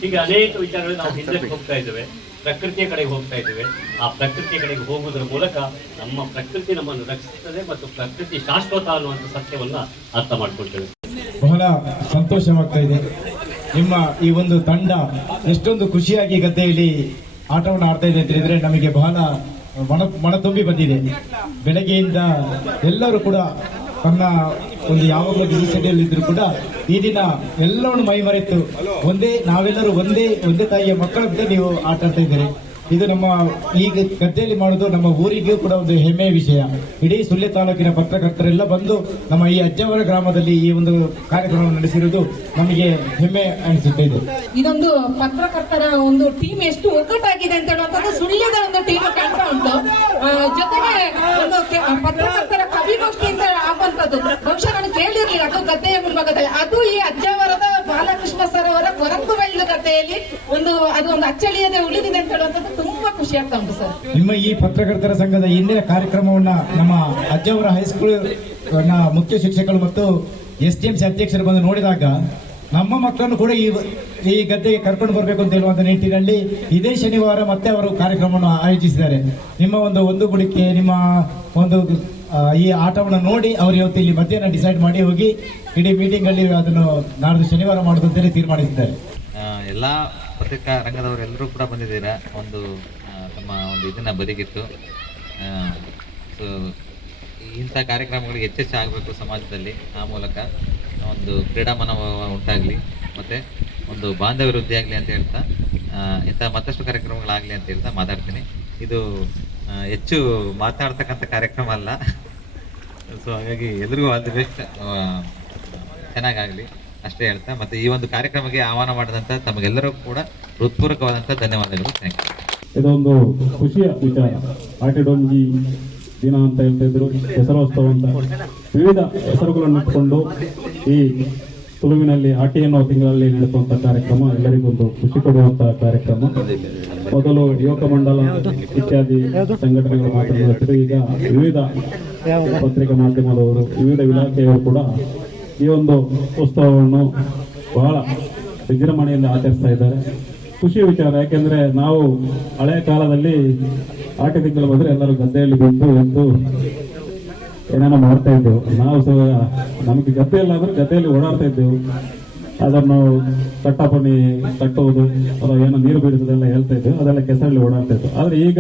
ಈಗ ಅನೇಕ ವಿಚಾರಗಳು ನಾವು ಹಿಂದಕ್ಕೆ ಹೋಗ್ತಾ ಇದ್ದೇವೆ, ಪ್ರಕೃತಿಯ ಕಡೆಗೆ ಹೋಗ್ತಾ ಇದ್ದೇವೆ. ಆ ಪ್ರಕೃತಿಯ ಕಡೆಗೆ ಹೋಗುವುದರ ಮೂಲಕ ನಮ್ಮ ಪ್ರಕೃತಿ ನಮ್ಮನ್ನು ರಕ್ಷಿಸುತ್ತದೆ ಮತ್ತು ಪ್ರಕೃತಿ ಶಾಶ್ವತ ಅನ್ನುವಂಥ ಸತ್ಯವನ್ನ ಅರ್ಥ ಮಾಡ್ಕೊಳ್ತೇವೆ. ಬಹಳ ಸಂತೋಷವಾಗ್ತಾ ಇದೆ. ನಿಮ್ಮ ಈ ಒಂದು ತಂಡ ಎಷ್ಟೊಂದು ಖುಷಿಯಾಗಿ ಗದ್ದೆಯಲ್ಲಿ ಆಟವನ್ನು ಆಡ್ತಾ ಇದೆ ಅಂತ ಹೇಳಿದ್ರೆ ನಮಗೆ ಬಹಳ ಮನ ತುಂಬಿ ಬಂದಿದೆ. ಬೆಳಗ್ಗೆಯಿಂದ ಎಲ್ಲರೂ ಕೂಡ ತನ್ನ ಒಂದು ಯಾವಾಗಲೂ ದಿನಚರಿಯಲ್ಲಿ ಇದ್ರು ಕೂಡ ಈ ದಿನ ಎಲ್ಲವನ್ನು ಮೈ ಮರೆತು ನಾವೆಲ್ಲರೂ ಒಂದೇ ತಾಯಿಯ ಮಕ್ಕಳಂತೆ ನೀವು ಆಟ ಆಡ್ತಾ ಇದ್ದೀರಿ. ಇದು ನಮ್ಮ ಈಗ ಗದ್ದೆಯಲ್ಲಿ ಮಾಡುವುದು ನಮ್ಮ ಊರಿಗೂ ಕೂಡ ಒಂದು ಹೆಮ್ಮೆಯ ವಿಷಯ. ಇಡೀ ಸುಳ್ಯ ತಾಲೂಕಿನ ಪತ್ರಕರ್ತರೆಲ್ಲ ಬಂದು ನಮ್ಮ ಈ ಅಜ್ಜವರ ಗ್ರಾಮದಲ್ಲಿ ಈ ಒಂದು ಕಾರ್ಯಕ್ರಮವನ್ನು ನಡೆಸಿರುವುದು ನಮಗೆ ಹೆಮ್ಮೆ ಅನಿಸುತ್ತಾ ಇದೆ. ಇದೊಂದು ಪತ್ರಕರ್ತರ ಒಂದು ಟೀಮ್ ಎಷ್ಟು ಒಗ್ಗಟ್ಟಾಗಿದೆ ಅಂತ ಹೇಳುವಂತದ್ದು ಸುಳ್ಯದ ಒಂದು ಟೀಮ್ ಕಾಣ್ತಾ ಉಂಟು. ಜೊತೆಗೆ ಒಂದು ಪತ್ರಕರ್ತರ ಕವಿಗೋಷ್ಠಿ ಅಂತ ಆಗುವಂತದ್ದು ಬಹುಶಃ ನಾನು ಕೇಳಿರ್ಲಿಲ್ಲ. ಅದು ಗದ್ದೆಯ ಮುಂಭಾಗದಲ್ಲಿ, ಅದು ಈ ಅಜ್ಜವರದ ಬಾಲಕೃಷ್ಣ ಸರ್ ಅವರ ಕೊರಕು ಬೈಲು ಗದ್ದೆಯಲ್ಲಿ ಅದು ಒಂದು ಅಚ್ಚಳಿಯದೆ ಉಳಿದಿದೆ ಅಂತ ಹೇಳುವಂತದ್ದು ತುಂಬಾ ಖುಷಿ ಆಗ್ತಾ ಉಂಟು ಸರ್. ನಿಮ್ಮ ಈ ಪತ್ರಕರ್ತರ ಸಂಘದ ಇಂದಿನ ಕಾರ್ಯಕ್ರಮವನ್ನ ನಮ್ಮ ಅಜ್ಜವರ ಹೈಸ್ಕೂಲ್ ಮುಖ್ಯ ಶಿಕ್ಷಕರು ಮತ್ತು STMC ಅಧ್ಯಕ್ಷರು ಬಂದು ನೋಡಿದಾಗ ನಮ್ಮ ಮಕ್ಕಳನ್ನು ಕೂಡ ಈ ಗದ್ದೆಗೆ ಕರ್ಕೊಂಡು ಬರಬೇಕು ಅಂತ ಹೇಳುವಂತ ನಿಟ್ಟಿನಲ್ಲಿ ಇದೇ ಶನಿವಾರ ಮತ್ತೆ ಅವರು ಕಾರ್ಯಕ್ರಮವನ್ನು ಆಯೋಜಿಸಿದ್ದಾರೆ. ನಿಮ್ಮ ಒಂದು ಗುಡಿಕೆ ನಿಮ್ಮ ಒಂದು ಈ ಆಟವನ್ನು ನೋಡಿ ಅವರು ಇವತ್ತು ಇಲ್ಲಿ ಮಧ್ಯಾಹ್ನ ಡಿಸೈಡ್ ಮಾಡಿ ಹೋಗಿ ಇಡೀ ಮೀಟಿಂಗ್ ಅಲ್ಲಿ ಅದನ್ನು ನಾಡ್ದು ಶನಿವಾರ ಮಾಡುವಂತೇಳಿ ತೀರ್ಮಾನಿಸಿದ್ದಾರೆ. ಎಲ್ಲ ಪತ್ರಿಕಾ ರಂಗದವರೆಲ್ಲರೂ ಕೂಡ ಬಂದಿದ್ದೀರಾ. ತಮ್ಮ ಒಂದು ಇದನ್ನ ಬದಿಗಿತ್ತು. ಸೊ ಇಂಥ ಕಾರ್ಯಕ್ರಮಗಳಿಗೆ ಹೆಚ್ಚೆಚ್ಚು ಆಗಬೇಕು ಸಮಾಜದಲ್ಲಿ. ಆ ಮೂಲಕ ಒಂದು ಕ್ರೀಡಾ ಮನೋಭಾವ ಉಂಟಾಗಲಿ ಮತ್ತು ಒಂದು ಬಾಂಧವ್ಯ ವೃದ್ಧಿ ಆಗಲಿ ಅಂತ ಹೇಳ್ತಾ ಇಂಥ ಮತ್ತಷ್ಟು ಕಾರ್ಯಕ್ರಮಗಳಾಗಲಿ ಅಂತ ಹೇಳ್ತಾ ಮಾತಾಡ್ತೀನಿ. ಇದು ಹೆಚ್ಚು ಮಾತಾಡ್ತಕ್ಕಂಥ ಕಾರ್ಯಕ್ರಮ ಅಲ್ಲ. ಸೊ ಹಾಗಾಗಿ ಎಲ್ರಿಗೂ ಆಲ್ ದಿ ಬೆಸ್ಟ್, ಚೆನ್ನಾಗಾಗಲಿ ಅಷ್ಟೇ ಹೇಳ್ತಾ, ಮತ್ತು ಈ ಒಂದು ಕಾರ್ಯಕ್ರಮಕ್ಕೆ ಆಹ್ವಾನ ಮಾಡಿದಂಥ ತಮಗೆಲ್ಲರೂ ಕೂಡ ಹೃತ್ಪೂರ್ವಕವಾದಂಥ ಧನ್ಯವಾದಗಳು. Thank you. ಇದೊಂದು ಖುಷಿಯ ವಿಚಾರ. ಆಟಿಡೊಂಜಿ ದಿನ ಅಂತ ಹೇಳ್ತಾ ಇದ್ರು, ಹೆಸರೋತ್ಸವ ಅಂತ ವಿವಿಧ ಹೆಸರುಗಳನ್ನು ಇಟ್ಕೊಂಡು ಈ ತುಳುವಿನಲ್ಲಿ ಆಟಿ ಎನ್ನುವ ತಿಂಗಳಲ್ಲಿ ನಡೆಸುವಂತ ಕಾರ್ಯಕ್ರಮ ಎಲ್ಲರಿಗೂ ಒಂದು ಖುಷಿ ಕೊಡುವಂತಹ ಕಾರ್ಯಕ್ರಮ. ಮೊದಲು ಯುವಕ ಮಂಡಲ ಇತ್ಯಾದಿ ಸಂಘಟನೆಗಳು ಮಾತನಾಡುತ್ತಿದ್ದು, ಈಗ ವಿವಿಧ ಪತ್ರಿಕಾ ಮಾಧ್ಯಮದವರು, ವಿವಿಧ ಇಲಾಖೆಯವರು ಕೂಡ ಈ ಒಂದು ಉತ್ಸವವನ್ನು ಬಹಳ ವಿಜೃಂಭಣೆಯಿಂದ ಆಚರಿಸ್ತಾ ಇದ್ದಾರೆ. ಖುಷಿಯ ವಿಚಾರ. ಯಾಕೆಂದ್ರೆ ನಾವು ಹಳೆಯ ಕಾಲದಲ್ಲಿ ಆಟಿ ತಿಂಗಳು ಬಂದ್ರೆ ಎಲ್ಲರೂ ಗದ್ದೆಯಲ್ಲಿ ಬಿದ್ದು ಎದ್ದು ಏನೇನೋ ಮಾಡ್ತಾ ಇದ್ದೆವು. ನಾವು ಸಹ ನಮಗೆ ಗದ್ದೆ ಇಲ್ಲ ಅಂದ್ರೆ ಗದ್ದೆಯಲ್ಲಿ ಓಡಾಡ್ತಾ ಇದ್ದೆವು. ಅದನ್ನು ಕಟ್ಟಪಣಿ ಕಟ್ಟುವುದು ಅಥವಾ ಏನೋ ನೀರು ಬಿಡಿಸೋದೆಲ್ಲ ಹೇಳ್ತಾ ಇದ್ದೆವು. ಅದೆಲ್ಲ ಕೆಸರಲ್ಲಿ ಓಡಾಡ್ತಾ ಇತ್ತು. ಆದ್ರೆ ಈಗ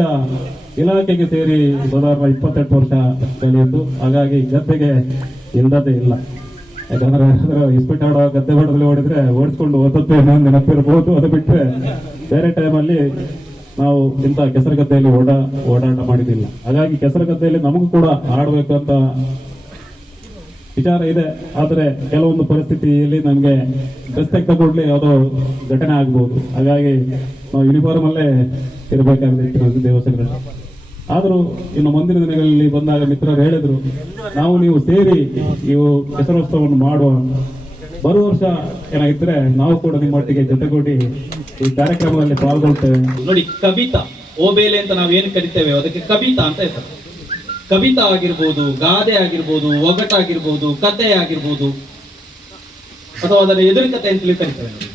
ಇಲಾಖೆಗೆ ಸೇರಿ ಸಾಧಾರಣ 28 ವರ್ಷ ಕಳೆಯಿತು. ಹಾಗಾಗಿ ಗದ್ದೆಗೆ ಇಲ್ಲದೇ ಇಲ್ಲ. ಯಾಕಂದ್ರೆ ಇಸ್ಪಿಟ್ ಗದ್ದೆ ಹೊಡೆದಲ್ಲಿ ಓಡಿದ್ರೆ ಓಡಿಸ್ಕೊಂಡು ಓದತ್ತೆ ನೆನಪಿರ್ಬೋದು. ಅದು ಬಿಟ್ಟರೆ ಬೇರೆ ಟೈಮಲ್ಲಿ ನಾವು ಇಂಥ ಕೆಸರು ಗದ್ದೆಯಲ್ಲಿ ಓಡಾಟ ಮಾಡಿದಿಲ್ಲ. ಹಾಗಾಗಿ ಕೆಸರು ಗದ್ದೆಯಲ್ಲಿ ನಮಗೂ ಕೂಡ ಆಡಬೇಕು ಅಂತ ವಿಚಾರ ಇದೆ. ಆದರೆ ಕೆಲವೊಂದು ಪರಿಸ್ಥಿತಿಯಲ್ಲಿ ನಮಗೆ ಡ್ರೆಸ್ ತೆಗೆದ ಕೂಡಲೇ ಯಾವುದೋ ಘಟನೆ ಆಗ್ಬೋದು. ಹಾಗಾಗಿ ನಾವು ಯೂನಿಫಾರ್ಮ್ ಅಲ್ಲೇ ಇರಬೇಕಾಗುತ್ತೆ ದೇವಸ್ಥಾನಗಳಲ್ಲಿ. ಆದರೂ ಇನ್ನು ಮುಂದಿನ ದಿನಗಳಲ್ಲಿ ಬಂದಾಗ ಮಿತ್ರರು ಹೇಳಿದ್ರು, ನೀವು ಸೇರಿ ಇವು ಕೆಸರೋತ್ಸವವನ್ನು ಮಾಡುವ, ಬರುವ ವರ್ಷ ಏನಾಗಿದ್ರೆ ನಾವು ಕೂಡ ನಿಮ್ಮೊಟ್ಟಿಗೆ ಜೊತೆಗೂಡಿ ಈ ಕಾರ್ಯಕ್ರಮದಲ್ಲಿ ಪಾಲ್ಗೊಳ್ತೇವೆ. ನೋಡಿ, ಕವಿತಾ ಓಬೇಲೆ ಅಂತ ನಾವೇನು ಕರಿತೇವೆ ಅದಕ್ಕೆ ಕವಿತಾ ಅಂತ ಹೆಸರು. ಕವಿತಾ ಆಗಿರ್ಬೋದು, ಗಾದೆ ಆಗಿರ್ಬೋದು, ಒಗಟಾಗಿರ್ಬೋದು, ಕತೆ ಆಗಿರ್ಬೋದು, ಅಥವಾ ಅದರ ಎದುರಿಕತೆ ಅಂತೇಳಿ ಕರೀತೇವೆ ನಾವು.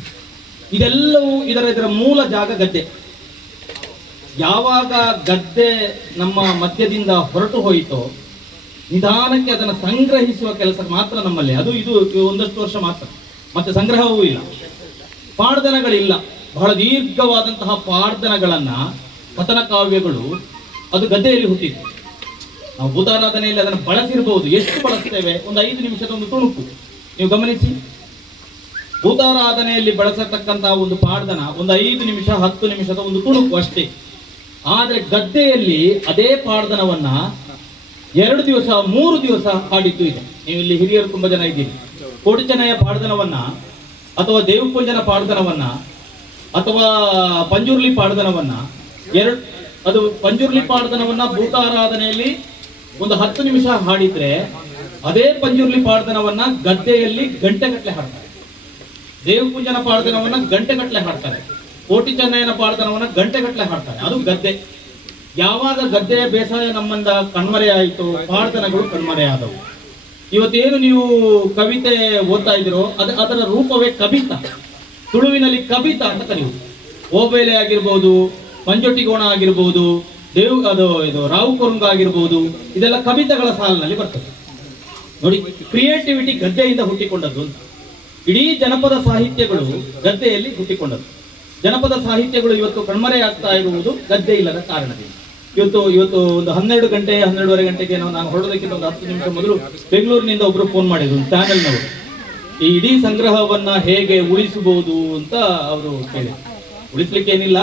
ಇದೆಲ್ಲವೂ ಇದರ ಮೂಲ ಜಾಗ ಗದ್ದೆ. ಯಾವಾಗ ಗದ್ದೆ ನಮ್ಮ ಮಧ್ಯದಿಂದ ಹೊರಟು ಹೋಯಿತೋ ನಿಧಾನಕ್ಕೆ ಅದನ್ನು ಸಂಗ್ರಹಿಸುವ ಕೆಲಸ ಮಾತ್ರ ನಮ್ಮಲ್ಲಿ, ಅದು ಇದು ಒಂದಷ್ಟು ವರ್ಷ ಮಾತ್ರ, ಮತ್ತೆ ಸಂಗ್ರಹವೂ ಇಲ್ಲ, ಪಾಡ್ದನಗಳಿಲ್ಲ. ಬಹಳ ದೀರ್ಘವಾದಂತಹ ಪಾಡ್ದನಗಳನ್ನ ಕಥನ ಕಾವ್ಯಗಳು ಅದು ಗದ್ದೆಯಲ್ಲಿ ಹುಟ್ಟಿತ್ತು. ನಾವು ಭೂತಾರಾಧನೆಯಲ್ಲಿ ಅದನ್ನು ಬಳಸಿರಬಹುದು. ಎಷ್ಟು ಬಳಸ್ತೇವೆ? ಒಂದು 5 ನಿಮಿಷದ ಒಂದು ತುಣುಕು. ನೀವು ಗಮನಿಸಿ, ಭೂತಾರಾಧನೆಯಲ್ಲಿ ಬಳಸತಕ್ಕಂತಹ ಒಂದು ಪಾಡ್ದನ ಒಂದು 5 ನಿಮಿಷ 10 ನಿಮಿಷದ ಒಂದು ತುಣುಕು ಅಷ್ಟೇ. ಆದ್ರೆ ಗದ್ದೆಯಲ್ಲಿ ಅದೇ ಪಾಡ್ದನವನ್ನ 2 ದಿವಸ 3 ದಿವಸ ಹಾಡಿದ್ದು ಇದೆ. ನೀವು ಇಲ್ಲಿ ಹಿರಿಯರು ತುಂಬಾ ಜನ ಇದ್ದೀರಿ. ಕೋಟಿಚನೆಯ ಪಾಡ್ದನವನ್ನ ಅಥವಾ ದೇವಪುಂಜನ ಪಾಡ್ದನವನ್ನ ಅಥವಾ ಪಂಜುರ್ಲಿ ಪಾಡ್ದನವನ್ನ ಅದು ಪಂಜುರ್ಲಿ ಪಾಡ್ದನವನ್ನ ಭೂತಾರಾಧನೆಯಲ್ಲಿ ಒಂದು 10 ನಿಮಿಷ ಹಾಡಿದ್ರೆ ಅದೇ ಪಂಜುರ್ಲಿ ಪಾಡ್ದನವನ್ನ ಗದ್ದೆಯಲ್ಲಿ ಗಂಟೆಗಟ್ಟಲೆ ಹಾಡ್ತಾರೆ. ದೇವಪುಂಜನ ಪಾಡ್ದನವನ್ನ ಗಂಟೆಗಟ್ಟಲೆ ಹಾಡ್ತಾರೆ. ಕೋಟಿ ಚೆನ್ನಯ್ಯನ ಪಾಡ್ದನವನ್ನ ಗಂಟೆಗಟ್ಟಲೆ ಹಾಡ್ತಾರೆ. ಅದು ಗದ್ದೆ. ಯಾವಾಗ ಗದ್ದೆಯ ಬೇಸಾಯ ನಮ್ಮಿಂದ ಕಣ್ಮರೆಯಾಯಿತು, ಪಾಡ್ದನಗಳು ಕಣ್ಮರೆಯಾದವು. ಇವತ್ತೇನು ನೀವು ಕವಿತೆ ಓದ್ತಾ ಇದ್ದೀರೋ ಅದರ ರೂಪವೇ ಕಬಿತ. ತುಳುವಿನಲ್ಲಿ ಕಬಿತ ಅಂತ ಕರೆಯುವುದು. ಓಬೇಲೆ ಆಗಿರ್ಬೋದು, ಮಂಜೊಟ್ಟಿಗೋಣ ಆಗಿರ್ಬೋದು, ಇದು ರಾವು ಕೊರುಂಗ ಆಗಿರ್ಬೋದು, ಇದೆಲ್ಲ ಕವಿತೆಗಳ ಸಾಲಿನಲ್ಲಿ ಬರ್ತದೆ. ನೋಡಿ, ಕ್ರಿಯೇಟಿವಿಟಿ ಗದ್ದೆಯಿಂದ ಹುಟ್ಟಿಕೊಂಡದ್ದು ಅಂತ. ಇಡೀ ಜನಪದ ಸಾಹಿತ್ಯಗಳು ಗದ್ದೆಯಲ್ಲಿ ಹುಟ್ಟಿಕೊಂಡದ್ದು. ಜನಪದ ಸಾಹಿತ್ಯಗಳು ಇವತ್ತು ಕಣ್ಮರೆಯಾಗ್ತಾ ಇರುವುದು ಗದ್ದೆ ಇಲ್ಲದ ಕಾರಣದಿಂದ. ಇವತ್ತು ಒಂದು 12 ಗಂಟೆ 12:30 ಗಂಟೆಗೆ ನಾನು ಹೊರಡೋದಕ್ಕಿಂತ ಒಂದು 10 ನಿಮಿಷ ಮೊದಲು ಬೆಂಗಳೂರಿನಿಂದ ಒಬ್ರು ಫೋನ್ ಮಾಡಿದ್ರು, ಚಾನೆಲ್ನವರು. ಈ ಇಡೀ ಸಂಗ್ರಹವನ್ನ ಹೇಗೆ ಉಳಿಸಬಹುದು ಅಂತ ಅವರು ಕೇಳಿದ್ರು. ಉಳಿಸ್ಲಿಕ್ಕೆ ಏನಿಲ್ಲ,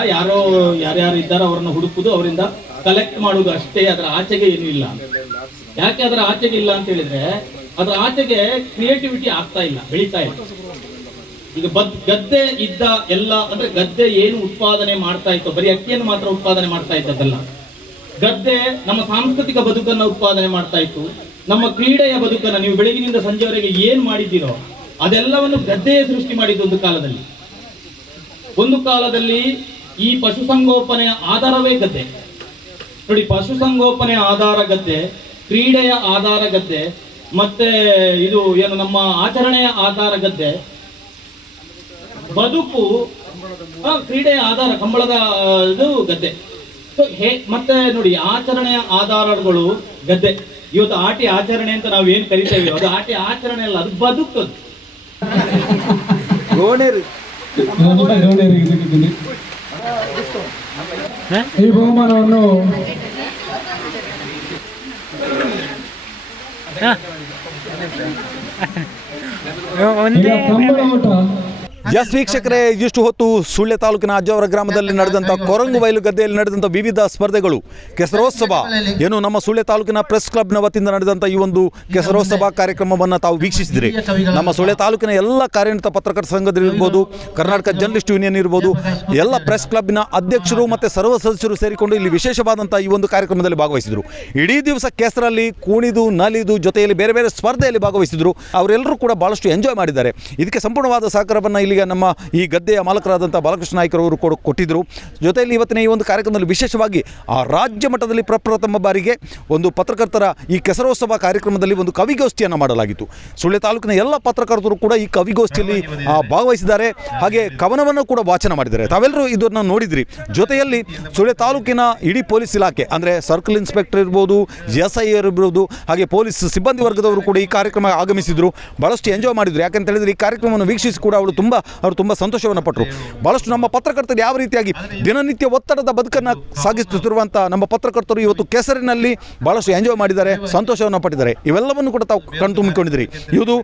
ಯಾರ್ಯಾರು ಇದ್ದಾರೋ ಅವರನ್ನು ಹುಡುಕುದು, ಅವರಿಂದ ಕಲೆಕ್ಟ್ ಮಾಡುವುದು ಅಷ್ಟೇ, ಅದರ ಆಚೆಗೆ ಏನೂ ಇಲ್ಲ. ಯಾಕೆ ಅದರ ಆಚೆಗೆ ಇಲ್ಲ ಅಂತ ಹೇಳಿದ್ರೆ, ಅದರ ಆಚೆಗೆ ಕ್ರಿಯೇಟಿವಿಟಿ ಆಗ್ತಾ ಇಲ್ಲ, ಬೆಳೀತಾ ಇಲ್ಲ. ಈಗ ಗದ್ದೆ ಇದ್ದ ಎಲ್ಲ ಅಂದ್ರೆ ಗದ್ದೆ ಏನು ಉತ್ಪಾದನೆ ಮಾಡ್ತಾ ಇತ್ತು, ಬರೀ ಅಕ್ಕಿಯನ್ನು ಮಾತ್ರ ಉತ್ಪಾದನೆ ಮಾಡ್ತಾ ಇದ್ದದ್ದಲ್ಲ. ಗದ್ದೆ ನಮ್ಮ ಸಾಂಸ್ಕೃತಿಕ ಬದುಕನ್ನ ಉತ್ಪಾದನೆ ಮಾಡ್ತಾ ಇತ್ತು. ನಮ್ಮ ಕ್ರೀಡೆಯ ಬದುಕನ್ನ, ನೀವು ಬೆಳಗಿನಿಂದ ಸಂಜೆವರೆಗೆ ಏನ್ ಮಾಡಿದ್ದೀರೋ ಅದೆಲ್ಲವನ್ನು ಗದ್ದೆಯೇ ಸೃಷ್ಟಿ ಮಾಡಿದ್ದು ಒಂದು ಕಾಲದಲ್ಲಿ. ಈ ಪಶುಸಂಗೋಪನೆಯ ಆಧಾರವೇ ಗದ್ದೆ. ನೋಡಿ, ಪಶುಸಂಗೋಪನೆಯ ಆಧಾರ ಗದ್ದೆ, ಕ್ರೀಡೆಯ ಆಧಾರ ಗದ್ದೆ, ಮತ್ತೆ ಇದು ಏನು ನಮ್ಮ ಆಚರಣೆಯ ಆಧಾರ ಗದ್ದೆ, ಬದುಕು ಕ್ರೀಡೆಯ ಆಧಾರ ಕಂಬಳದ ಇದು ಗದ್ದೆ. ಮತ್ತೆ ನೋಡಿ, ಆಚರಣೆಯ ಆಧಾರಗಳು ಗದ್ದೆ. ಇವತ್ತು ಆಟಿ ಆಚರಣೆ ಅಂತ ನಾವು ಏನ್ ಕರಿತೇವೆ, ಅದು ಆಟಿ ಆಚರಣೆ ಅಲ್ಲ, ಅದು ಬದುಕದು. ಈ ಬಹುಮಾನವನ್ನು ಕಂಬಳ ಓಟ ಎಸ್ ವೀಕ್ಷಕರೇ, ಇಷ್ಟು ಹೊತ್ತು ಸುಳ್ಯ ತಾಲೂಕಿನ ಅಜ್ಜಾವರ ಗ್ರಾಮದಲ್ಲಿ ನಡೆದಂಥ ಕೊರಂಗು ಬಯಲು ಗದ್ದೆಯಲ್ಲಿ ನಡೆದಂಥ ವಿವಿಧ ಸ್ಪರ್ಧೆಗಳು, ಕೆಸರೋತ್ಸವ, ಏನು ನಮ್ಮ ಸುಳ್ಯ ತಾಲೂಕಿನ ಪ್ರೆಸ್ ಕ್ಲಬ್ನ ವತಿಯಿಂದ ನಡೆದಂಥ ಈ ಒಂದು ಕೆಸರೋತ್ಸವ ಕಾರ್ಯಕ್ರಮವನ್ನು ತಾವು ವೀಕ್ಷಿಸಿದ್ರಿ. ನಮ್ಮ ಸುಳ್ಯ ತಾಲೂಕಿನ ಎಲ್ಲ ಕಾರ್ಯನಿರತ ಪತ್ರಕರ್ತರ ಸಂಘದಲ್ಲಿರ್ಬೋದು, ಕರ್ನಾಟಕ ಜರ್ನಲಿಸ್ಟ್ ಯೂನಿಯನ್ ಇರ್ಬೋದು, ಎಲ್ಲ ಪ್ರೆಸ್ ಕ್ಲಬ್ನ ಅಧ್ಯಕ್ಷರು ಮತ್ತು ಸರ್ವ ಸದಸ್ಯರು ಸೇರಿಕೊಂಡು ಇಲ್ಲಿ ವಿಶೇಷವಾದಂಥ ಈ ಒಂದು ಕಾರ್ಯಕ್ರಮದಲ್ಲಿ ಭಾಗವಹಿಸಿದರು. ಇಡೀ ದಿವಸ ಕೆಸರಲ್ಲಿ ಕುಣಿದು ನಲಿದು ಜೊತೆಯಲ್ಲಿ ಬೇರೆ ಬೇರೆ ಸ್ಪರ್ಧೆಯಲ್ಲಿ ಭಾಗವಹಿಸಿದರು. ಅವರೆಲ್ಲರೂ ಕೂಡ ಭಾಳಷ್ಟು ಎಂಜಾಯ್ ಮಾಡಿದ್ದಾರೆ. ಇದಕ್ಕೆ ಸಂಪೂರ್ಣವಾದ ಸಹಕಾರವನ್ನು ಇಲ್ಲಿಗೆ ನಮ್ಮ ಈ ಗದ್ದೆಯ ಮಾಲಕರಾದಂಥ ಬಾಲಕೃಷ್ಣ ನಾಯ್ಕರವರು ಕೊಟ್ಟಿದ್ದರು. ಜೊತೆಯಲ್ಲಿ ಇವತ್ತಿನ ಈ ಒಂದು ಕಾರ್ಯಕ್ರಮದಲ್ಲಿ ವಿಶೇಷವಾಗಿ ಆ ರಾಜ್ಯ ಮಟ್ಟದಲ್ಲಿ ಪ್ರಪ್ರಥಮ ಬಾರಿಗೆ ಒಂದು ಪತ್ರಕರ್ತರ ಈ ಕೆಸರೋತ್ಸವ ಕಾರ್ಯಕ್ರಮದಲ್ಲಿ ಒಂದು ಕವಿಗೋಷ್ಠಿಯನ್ನು ಮಾಡಲಾಗಿತ್ತು. ಸುಳ್ಯ ತಾಲೂಕಿನ ಎಲ್ಲ ಪತ್ರಕರ್ತರು ಕೂಡ ಈ ಕವಿಗೋಷ್ಠಿಯಲ್ಲಿ ಭಾಗವಹಿಸಿದ್ದಾರೆ. ಹಾಗೆ ಕವನವನ್ನು ಕೂಡ ವಾಚನ ಮಾಡಿದ್ದಾರೆ. ತಾವೆಲ್ಲರೂ ಇದನ್ನು ನೋಡಿದ್ರಿ. ಜೊತೆಯಲ್ಲಿ ಸುಳ್ಯ ತಾಲೂಕಿನ ಇಡೀ ಪೊಲೀಸ್ ಇಲಾಖೆ ಅಂದರೆ ಸರ್ಕಲ್ ಇನ್ಸ್ಪೆಕ್ಟರ್ ಇರ್ಬೋದು, SI ಇರ್ಬೋದು, ಹಾಗೆ ಪೊಲೀಸ್ ಸಿಬ್ಬಂದಿ ವರ್ಗದವರು ಕೂಡ ಈ ಕಾರ್ಯಕ್ರಮ ಆಗಮಿಸಿದರು. ಭಾಳಷ್ಟು ಎಂಜಾಯ್ ಮಾಡಿದರು. ಯಾಕಂತ ಹೇಳಿದರೆ ಈ ಕಾರ್ಯಕ್ರಮವನ್ನು ವೀಕ್ಷಿಸಿ ಕೂಡ ಅವರು ತುಂಬ ಸಂತೋಷವನ್ನು ಪಟ್ಟರು. ಭಾಳಷ್ಟು ನಮ್ಮ ಪತ್ರಕರ್ತರು ಯಾವ ರೀತಿಯಾಗಿ ದಿನನಿತ್ಯ ಒತ್ತಡದ ಬದುಕನ್ನು ಸಾಗಿಸುತ್ತಿರುವಂಥ ನಮ್ಮ ಪತ್ರಕರ್ತರು ಇವತ್ತು ಕೆಸರಿನಲ್ಲಿ ಭಾಳಷ್ಟು ಎಂಜಾಯ್ ಮಾಡಿದ್ದಾರೆ, ಸಂತೋಷವನ್ನು ಪಟ್ಟಿದ್ದಾರೆ. ಇವೆಲ್ಲವನ್ನು ಕೂಡ ತಾವು ಕಣ್ತುಂಬಿಕೊಂಡಿದ್ದೀರಿ. ಇದು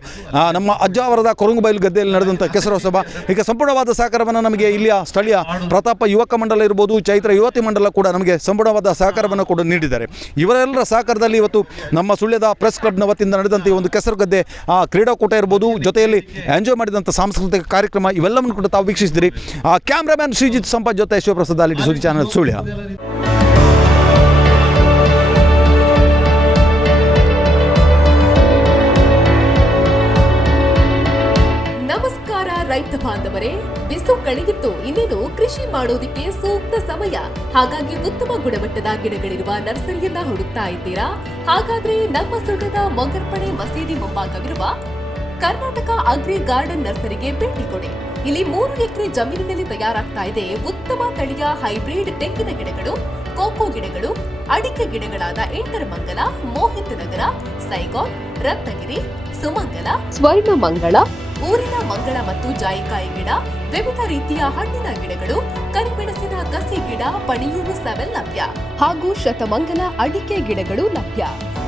ನಮ್ಮ ಅಜ್ಜಾವರದ ಕೊರಂಗು ಬಯಲು ಗದ್ದೆಯಲ್ಲಿ ನಡೆದಂಥ ಕೆಸರೋತ್ಸವ. ಈಗ ಸಂಪೂರ್ಣವಾದ ಸಹಕಾರವನ್ನು ನಮಗೆ ಇಲ್ಲಿಯ ಸ್ಥಳೀಯ ಪ್ರತಾಪ ಯುವಕ ಮಂಡಲ ಇರ್ಬೋದು, ಚೈತ್ರ ಯುವತಿ ಮಂಡಲ ಕೂಡ ನಮಗೆ ಸಂಪೂರ್ಣವಾದ ಸಹಕಾರವನ್ನು ಕೂಡ ನೀಡಿದ್ದಾರೆ. ಇವರೆಲ್ಲರ ಸಹಕಾರದಲ್ಲಿ ಇವತ್ತು ನಮ್ಮ ಸುಳ್ಯದ ಪ್ರೆಸ್ ಕ್ಲಬ್ನ ವತಿಯಿಂದ ನಡೆದಂಥ ಈ ಒಂದು ಕೆಸರು ಗದ್ದೆ ಕ್ರೀಡಾಕೂಟ ಇರ್ಬೋದು, ಜೊತೆಯಲ್ಲಿ ಎಂಜಾಯ್ ಮಾಡಿದಂಥ ಸಾಂಸ್ಕೃತಿಕ ಕಾರ್ಯಕ್ರಮ ಇವೆಲ್ಲವನ್ನು ಕೂಡ ತಾವು ವೀಕ್ಷಿಸಿದಿರಿ. ಕ್ಯಾಮ್ರಾಮ್ಯಾನ್ ಶ್ರೀಜಿತ್ ಸಂಪತ್ ಜೊತೆ ಶಿವಪ್ರಸಾದ್ ಅಲಿಟಿ ಸುದ್ದಿ ಚಾನಲ್ ಸುಳ್ಯ. ನಮಸ್ಕಾರ ರೈತ ಬಾಂಧವರೇ, ಬಿಸಿಲು ಕಳೆಗಿತ್ತು, ಇನ್ನೇನು ಕೃಷಿ ಮಾಡೋದಿಕ್ಕೆ ಸೂಕ್ತ ಸಮಯ. ಹಾಗಾಗಿ ಉತ್ತಮ ಗುಣಮಟ್ಟದ ಗಿಡಗಳಿರುವ ನರ್ಸರಿಯನ್ನ ಹುಡುಕ್ತಾ ಇದ್ದೀರಾ? ಹಾಗಾದ್ರೆ ನಮ್ಮ ಸುಳ್ಯದ ಮೊಗರ್ಪಣೆ ಮಸೀದಿ ಮುಂಭಾಗವಿರುವ ಕರ್ನಾಟಕ ಅಗ್ರಿ ಗಾರ್ಡನ್ ನರ್ಸರಿಗೆ ಭೇಟಿ ಕೊಡಿ. ಇಲ್ಲಿ 3 ಎಕರೆ ಜಮೀನಿನಲ್ಲಿ ತಯಾರಾಗ್ತಾ ಇದೆ ಉತ್ತಮ ತಳಿಯ ಹೈಬ್ರಿಡ್ ತೆಂಗಿನ ಗಿಡಗಳು, ಕೋಕೋ ಗಿಡಗಳು, ಅಡಿಕೆ ಗಿಡಗಳಾದ ಇಂಟರ್ಮಂಗಲ, ಮೋಹಿತ್ ನಗರ, ಸೈಗಾನ್, ರತ್ನಗಿರಿ, ಸುಮಂಗಲ, ಸ್ವರ್ಣಮಂಗಳ, ಊರಿನ ಮಂಗಳ ಮತ್ತು ಜಾಯಿಕಾಯಿ ಗಿಡ, ವಿವಿಧ ರೀತಿಯ ಹಣ್ಣಿನ ಗಿಡಗಳು, ಕರಿಮೆಣಸಿನ ಕಸಿ ಗಿಡ, ಪಣಿಯೂರು 7 ಲಭ್ಯ ಹಾಗೂ ಶತಮಂಗಲ ಅಡಿಕೆ ಗಿಡಗಳು ಲಭ್ಯ.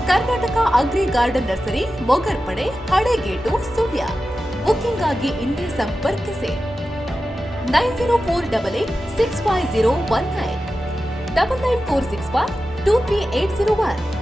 Karnataka agri garden nursery, Mogarpade, Halegate, Sullia. Booking ಆಗಿ ಇಂದೇ ಸಂಪರ್ಕಿಸಿ 9048865019 99465 23801.